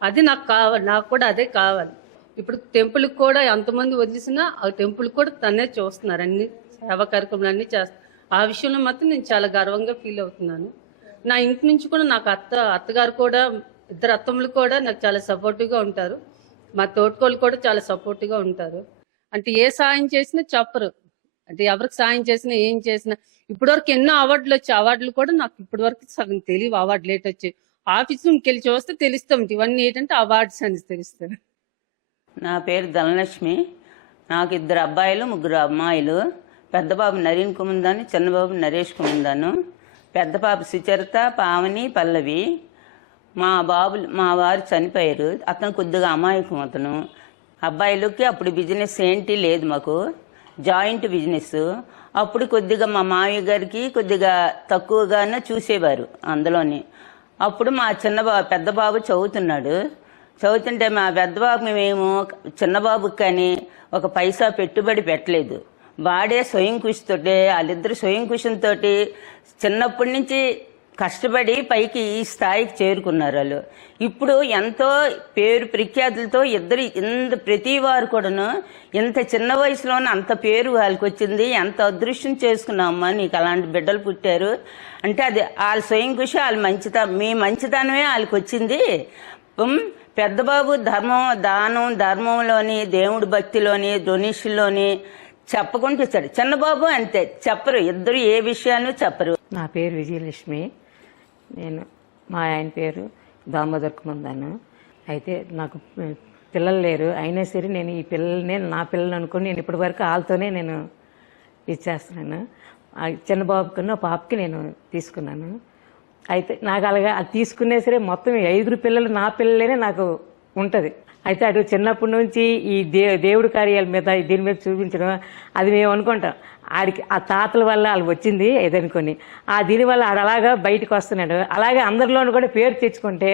అది నాకు కావాలి, నాకు కూడా అదే కావాలి. ఇప్పుడు టెంపుల్కి కూడా ఎంతమంది వదిలేసినా ఆ టెంపుల్ కూడా తనే చూస్తున్నారు, అన్ని సేవా కార్యక్రమాలు అన్నీ చేస్తారు. ఆ విషయంలో మాత్రం నేను చాలా గర్వంగా ఫీల్ అవుతున్నాను. నా ఇంటి నుంచి కూడా నాకు అత్తగారు కూడా, 2 అత్తమ్మలు కూడా నాకు చాలా సపోర్టివ్గా ఉంటారు. మా తోటికోళ్ళు కూడా చాలా సపోర్టివ్గా ఉంటారు. అంటే ఏ సాయం చేసినా చెప్పరు, అంటే ఎవరికి సాయం చేసినా ఏం చేసినా. ఇప్పటివరకు ఎన్నో అవార్డులు వచ్చాయి, అవార్డులు కూడా నాకు ఇప్పటివరకు సగం తెలియవు. అవార్డు లేట్ వచ్చాయి, ఆఫీస్ రూమ్కి వెళ్ళి చూస్తే తెలుస్తాం ఇవన్నీ ఏంటంటే అవార్డ్స్ అని తెలుస్తారు. నా పేరు ధనలక్ష్మి. నాకు 2 అబ్బాయిలు 3 అమ్మాయిలు. పెద్ద బాబు నరీన్ కుముందాను, చిన్నబాబు నరేష్ కుముందాను. పెద్ద పాప సుచరిత, పావని, పల్లవి. మా వారు చనిపోయారు. అతను కొద్దిగా అమాయకం. అతను అబ్బాయిలకి అప్పుడు బిజినెస్ ఏంటి లేదు, మాకు జాయింట్ బిజినెస్. అప్పుడు కొద్దిగా మా మామయ్య గారికి కొద్దిగా తక్కువగానే చూసేవారు అందులోని. అప్పుడు మా పెద్ద బాబు చదువుతుంటే మా పెద్ద బాబు మేము చిన్నబాబుకి కానీ ఒక పైసా పెట్టుబడి పెట్టలేదు. వాడే స్వయం కృషితోటి, వాళ్ళిద్దరు స్వయం కృషితో చిన్నప్పటి నుంచి కష్టపడి పైకి ఈ స్థాయికి చేరుకున్నారు వాళ్ళు. ఇప్పుడు ఎంతో పేరు ప్రఖ్యాతులతో ప్రతి వారు కూడాను ఇంత చిన్న వయసులోనే అంత పేరు వాళ్ళకి వచ్చింది. ఎంత అదృష్టం చేసుకున్నామమ్మా, నీకు అలాంటి బిడ్డలు పుట్టారు అంటే అది వాళ్ళ స్వయం కృషి, వాళ్ళ మీ మంచితనమే వాళ్ళకి వచ్చింది. పెద్ద బాబు ధర్మంలోని, దేవుడి భక్తిలోని, డొనేషన్లోని చెప్పకుండా ఇచ్చాడు. చిన్నబాబు అంతే, చెప్పరు. ఇద్దరు ఏ విషయాన్ని చెప్పరు. నా పేరు విజయలక్ష్మి. మా ఆయన పేరు దామోదర్ కుమందాను. అయితే నాకు పిల్లలు లేరు, అయినా సరే నేను ఈ పిల్లల్ని నా పిల్లలు అనుకుని నేను ఇప్పటి వరకు వాళ్ళతోనే నేను ఇచ్చేస్తున్నాను. చిన్న బాబు కన్నా పాపకి నేను తీసుకున్నాను. అయితే నాకు అలాగా అది తీసుకునే సరే మొత్తం 5 పిల్లలు నా పిల్లలేనే నాకు ఉంటుంది. అయితే అటు చిన్నప్పటి నుంచి ఈ దేవుడి కార్యాల మీద దీని మీద చూపించడం అది మేము అనుకుంటాం. ఆడికి ఆ తాతల వల్ల వాళ్ళు వచ్చింది ఏదనుకొని దీనివల్ల ఆడు అలాగా బయటకు వస్తున్నాడు. అలాగే అందరిలోనూ కూడా పేరు తెచ్చుకుంటే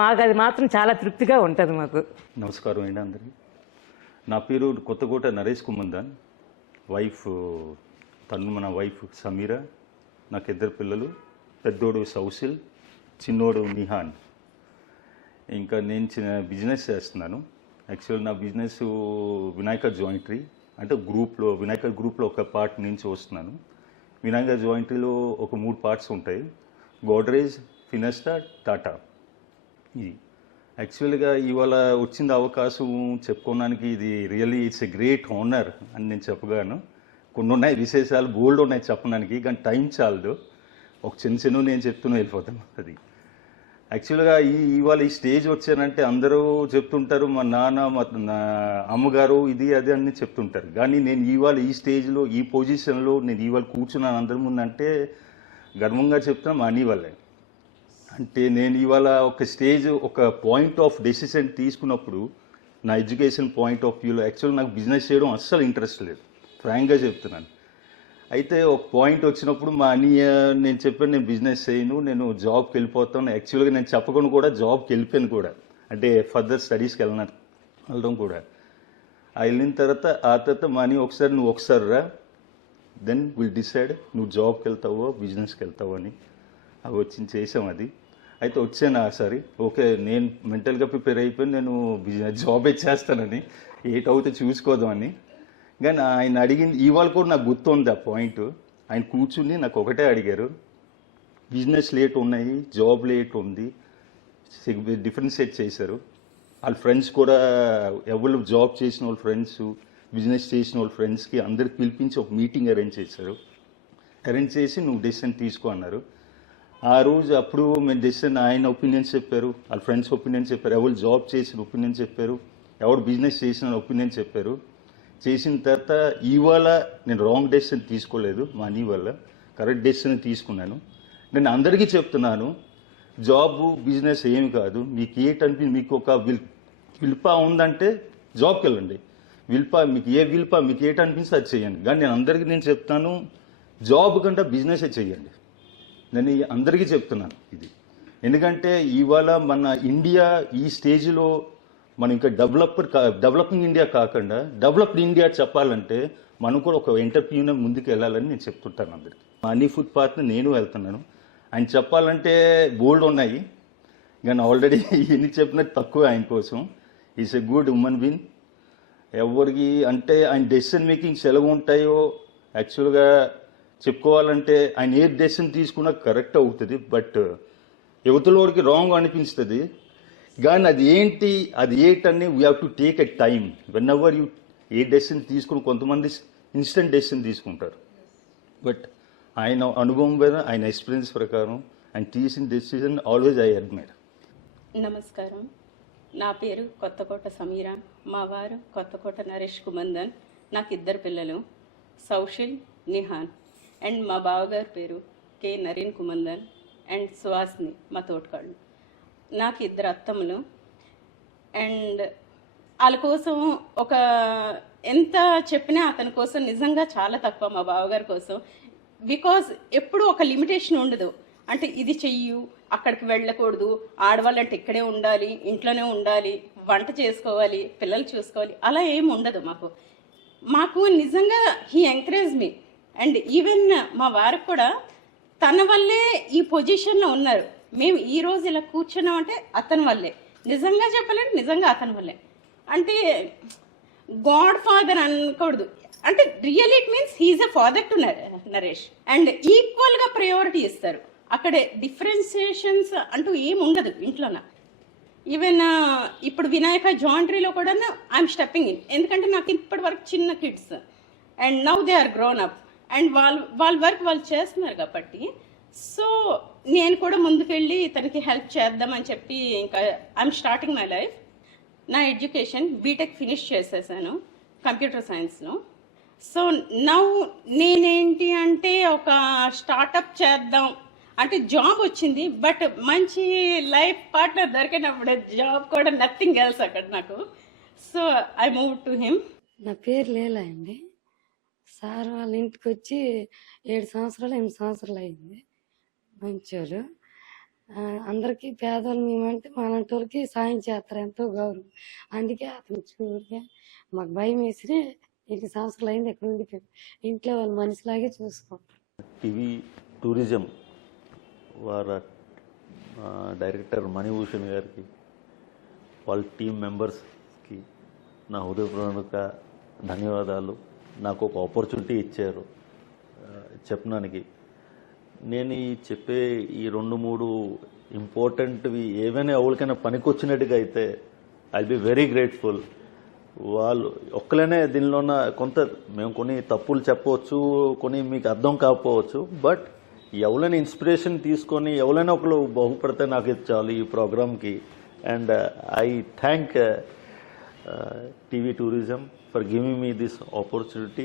మాకు అది మాత్రం చాలా తృప్తిగా ఉంటుంది మాకు. నమస్కారం అండి అందరికీ. నా పేరు కొత్తకోట నరేష్ కుమందాన్. మన వైఫ్ సమీరా. నాకు 2 పిల్లలు. పెద్దోడు సౌసిల్, చిన్నోడు నిహాన్. ఇంకా నేను బిజినెస్ చేస్తున్నాను. యాక్చువల్ నా బిజినెస్ వినాయక జాయింట్రీ, అంటే వినాయక గ్రూప్లో ఒక పార్ట్ నుంచి వస్తున్నాను. వినాయక జాయింట్రీలో ఒక 3 పార్ట్స్ ఉంటాయి: గోడ్రేజ్, ఫినెస్టా, టాటా. ఇది యాక్చువల్గా ఇవాళ వచ్చిన అవకాశం చెప్పుకోవడానికి ఇది ఇట్స్ ఎ గ్రేట్ ఆనర్ అని నేను చెప్పగాను. కొన్ని ఉన్నాయి విశేషాలు, బోల్డ్ ఉన్నాయి చెప్పడానికి, కానీ టైం చాలదు. ఒక చిన్న నేను చెప్తూనే వెళ్ళిపోతాను. అది యాక్చువల్గా ఇవాళ ఈ స్టేజ్ వచ్చానంటే అందరూ చెప్తుంటారు, మా నాన్న, మా అమ్మగారు ఇది అది అని చెప్తుంటారు. కానీ నేను ఇవాళ ఈ స్టేజ్లో, ఈ పొజిషన్లో నేను ఇవాళ కూర్చున్నాను అందరి ముందు అంటే గర్వంగా చెప్తున్నా మా అన్నీ వల్లే. అంటే నేను ఇవాళ ఒక స్టేజ్, ఒక పాయింట్ ఆఫ్ డెసిషన్ తీసుకున్నప్పుడు నా ఎడ్యుకేషన్ పాయింట్ ఆఫ్ వ్యూలో యాక్చువల్ నాకు బిజినెస్ చేయడం అస్సలు ఇంట్రెస్ట్ లేదు, ఫ్రాంక్గా చెప్తున్నాను. అయితే ఒక పాయింట్ వచ్చినప్పుడు మా అన్నయ్య నేను చెప్పాను, నేను బిజినెస్ చేయను, నేను జాబ్కి వెళ్ళిపోతాను. యాక్చువల్గా నేను చెప్పకుండా కూడా జాబ్కి వెళ్ళిపోయాను కూడా, అంటే ఫర్దర్ స్టడీస్కి వెళ్ళడం కూడా. వెళ్ళిన తర్వాత మా అన్నయ్య నువ్వు ఒకసారి రా, దెన్ విల్ డిసైడ్ నువ్వు జాబ్కి వెళ్తావో బిజినెస్కి వెళ్తావో అని. అవి వచ్చి చేసాం అది. అయితే వచ్చాను సరే ఓకే, నేను మెంటల్గా ప్రిపేర్ అయిపోయి నేను జాబే చేస్తానని, ఏటవుతే చూసుకోదామని. కానీ ఆయన అడిగింది ఇవాళ కూడా నాకు గుర్తుంది ఆ పాయింట్. ఆయన కూర్చుని నాకు ఒకటే అడిగారు, బిజినెస్ లేట్ ఉన్నాయి, జాబ్ లేట్ ఉంది, డిఫరెన్షియేట్ చేశారు. వాళ్ళ ఫ్రెండ్స్ కూడా ఎవరు జాబ్ చేసిన వాళ్ళ ఫ్రెండ్స్, బిజినెస్ చేసిన వాళ్ళ ఫ్రెండ్స్కి అందరికి పిలిపించి ఒక మీటింగ్ అరేంజ్ చేశారు. అరేంజ్ చేసి నువ్వు డెసిషన్ తీసుకో అన్నారు. ఆ రోజు అప్పుడు మేము డెసిషన్, ఆయన ఒపీనియన్స్ చెప్పారు, వాళ్ళ ఫ్రెండ్స్ ఒపీనియన్స్ చెప్పారు, ఎవరు జాబ్ చేసిన ఒపీనియన్స్ చెప్పారు, ఎవరు బిజినెస్ చేసిన ఒపీనియన్ చెప్పారు. చేసిన తర్వాత ఇవాళ నేను రాంగ్ డెసిషన్ తీసుకోలేదు, మా అన్నీ వల్ల కరెక్ట్ డెసిషన్ తీసుకున్నాను. నేను అందరికీ చెప్తున్నాను, జాబ్ బిజినెస్ ఏమి కాదు, మీకు ఏటనిపి మీకు ఒక విల్పా ఉందంటే జాబ్కి వెళ్ళండి. విల్పా మీకు ఏటనిపిస్తే అది చేయండి. కానీ నేను అందరికీ చెప్తాను, జాబ్ కంటే బిజినెసే చేయండి. నేను అందరికీ చెప్తున్నాను ఇది. ఎందుకంటే ఇవాళ మన ఇండియా ఈ స్టేజ్లో మనం ఇంకా డెవలపింగ్ ఇండియా కాకుండా డెవలప్డ్ ఇండియా చెప్పాలంటే మనం కూడా ఒక ఎంటర్ప్రీనర్ ముందుకు వెళ్ళాలని నేను చెప్తుంటాను అందరికీ. మా అన్ని ఫుట్పాత్ని నేను వెళ్తున్నాను. ఆయన చెప్పాలంటే బోల్డ్ ఉన్నాయి, కానీ ఆల్రెడీ ఎన్ని చెప్పినట్టు తక్కువ ఆయన కోసం. Is a good human being. ఎవరికి అంటే ఆయన డెసిషన్ మేకింగ్స్ ఎలా ఉంటాయో యాక్చువల్గా చెప్పుకోవాలంటే ఆయన ఏ డెసిషన్ తీసుకున్నా కరెక్ట్ అవుతుంది, బట్ యువతలోడికి రాంగ్ అనిపిస్తుంది. కానీ అది ఏంటని we have to take a time. When ever you A decision తీసుకుని కొంతమంది ఇన్స్టెంట్ డెసిషన్ తీసుకుంటారు, బట్ ఆయన అనుభవం మీద ఆయన ఎక్స్పీరియన్స్ ప్రకారం ఆయన తీసిన డెసిషన్ ఆల్వేజ్ ఐ అడ్మైర్. నమస్కారం, నా పేరు కొత్తకోట సమీర, మా వారు కొత్తకోట నరేష్ కుమందన్. నాకు 2 పిల్లలు, సౌషిల్, నిహాన్. అండ్ మా బావగారి పేరు కె నరీన్ కుమందన్ అండ్ సుహాస్ని, మా తోటకాళ్ళు. నాకు 2 అత్తమ్మలు. అండ్ వాళ్ళ కోసం ఒక ఎంత చెప్పినా అతని కోసం నిజంగా చాలా తక్కువ, మా బావగారి కోసం. బికాజ్ ఎప్పుడు ఒక లిమిటేషన్ ఉండదు, అంటే ఇది చెయ్యు, అక్కడికి వెళ్ళకూడదు, ఆడవాళ్ళంటే ఇక్కడే ఉండాలి, ఇంట్లోనే ఉండాలి, వంట చేసుకోవాలి, పిల్లలు చూసుకోవాలి, అలా ఏమి ఉండదు మాకు నిజంగా he encourage me. And even మా వారికి కూడా తన వల్లే ఈ పొజిషన్లో ఉన్నారు. మేము ఈరోజు ఇలా కూర్చున్నామంటే అతని వల్లే, నిజంగా చెప్పాలంటే నిజంగా అతని వల్లే. అంటే గాడ్ ఫాదర్ అనకూడదు, అంటే real it means he's a father to Naresh. And ఈక్వల్గా ప్రయారిటీ ఇస్తారు, అక్కడే డిఫరెన్సియేషన్స్ అంటూ ఏమి ఉండదు ఇంట్లోన. ఈవెన్ ఇప్పుడు వినాయక జాయింట్రీలో కూడా ఐఎమ్ స్టెప్పింగ్ ఇన్, ఎందుకంటే నాకు ఇప్పటి వరకు చిన్న kids and now they are grown up and వాళ్ళ వర్క్ వాళ్ళు చేస్తున్నారు కాబట్టి, సో నేను కూడా ముందుకెళ్ళి తనకి హెల్ప్ చేద్దామని చెప్పి ఇంకా ఐఎమ్ స్టార్టింగ్ మై లైఫ్. నా ఎడ్యుకేషన్ బీటెక్ ఫినిష్ చేసేసాను కంప్యూటర్ సైన్స్లో. సో నౌ నేనేంటి అంటే ఒక స్టార్టప్ చేద్దాం అంటే జాబ్ వచ్చింది, బట్ మంచి లైఫ్ పార్ట్నర్ దొరికినప్పుడు జాబ్ కూడా నథింగ్ ఎల్స్ అక్కడ నాకు. So I move to him. నా పేరు లేలా అండి. సార్ వాళ్ళ ఇంటికి వచ్చి 7 సంవత్సరాలు 8 సంవత్సరాలు అయింది. మంచోళ్ళు, అందరికీ పేదవాళ్ళు మేమంటే మాలాంటి వాళ్ళకి సాయం చేస్తారు, ఎంతో గౌరవం. అందుకే అతను చూడగా మాకు భయం వేసి 8 సంవత్సరాలు అయింది ఎక్కడ ఉండిపోయింది. ఇంట్లో వాళ్ళు మనిషిలాగే చూసుకుంటారు. టీవీ టూరిజం వారి డైరెక్టర్ మణిభూషణ్ గారికి, వాళ్ళ టీం మెంబర్స్కి నా హృదయపూర్వక ధన్యవాదాలు. నాకు ఒక ఆపర్చునిటీ ఇచ్చారు చెప్పడానికి. నేను చెప్పే ఈ 2-3 ఇంపార్టెంట్వి ఏవైనా ఎవరికైనా పనికొచ్చినట్టుగా అయితే ఐ బి వెరీ గ్రేట్ఫుల్. వాళ్ళు ఒక్కలేనే దీనిలోన కొంత మేము కొన్ని తప్పులు చెప్పవచ్చు, కొన్ని మీకు అర్థం కాకపోవచ్చు, బట్ ఎవరైనా ఇన్స్పిరేషన్ తీసుకొని ఎవరైనా ఒకరు బాగుపడితే నాకు ఇది చాలు ఈ ప్రోగ్రామ్కి. And I thank TV tourism for giving me this opportunity.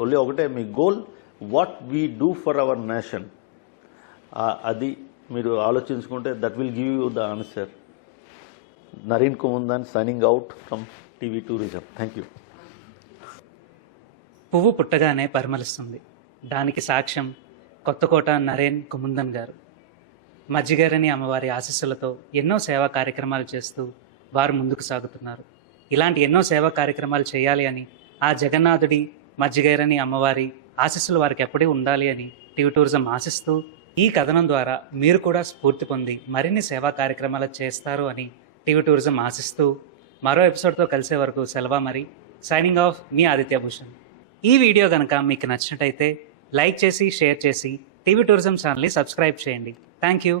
Only ఒకటే మీ goal, what we do for our nation, అది మీరు ఆలోచించుకుంటే that will give you the answer. Naren Kumandan signing out from TV tourism. Thank you. పువ్వు పుట్టగానే పరిమళిస్తుంది, దానికి సాక్ష్యం కొత్తకోట నరేన్ కుమందన్ గారు. మజ్జిగేరని అమ్మవారి ఆశీస్సులతో ఎన్నో సేవా కార్యక్రమాలు చేస్తూ వారు ముందుకు సాగుతున్నారు. ఇలాంటి ఎన్నో సేవా కార్యక్రమాలు చేయాలి అని, ఆ జగన్నాథుడి మజ్జిగేరని అమ్మవారి ఆశీస్సులు వారికి ఎప్పుడూ ఉండాలి అని టీవీ టూరిజం ఆశిస్తూ, ఈ కథనం ద్వారా మీరు కూడా స్ఫూర్తి పొంది మరిన్ని సేవా కార్యక్రమాలు చేస్తారు అని టీవీ టూరిజం ఆశిస్తూ, మరో ఎపిసోడ్తో కలిసే వరకు సెలవు. మరి సైనింగ్ ఆఫ్, మీ ఆదిత్య భూషణ్. ఈ వీడియో కనుక మీకు నచ్చినట్టయితే లైక్ చేసి, షేర్ చేసి టీవీ టూరిజం ఛానల్ని సబ్స్క్రైబ్ చేయండి. Thank you.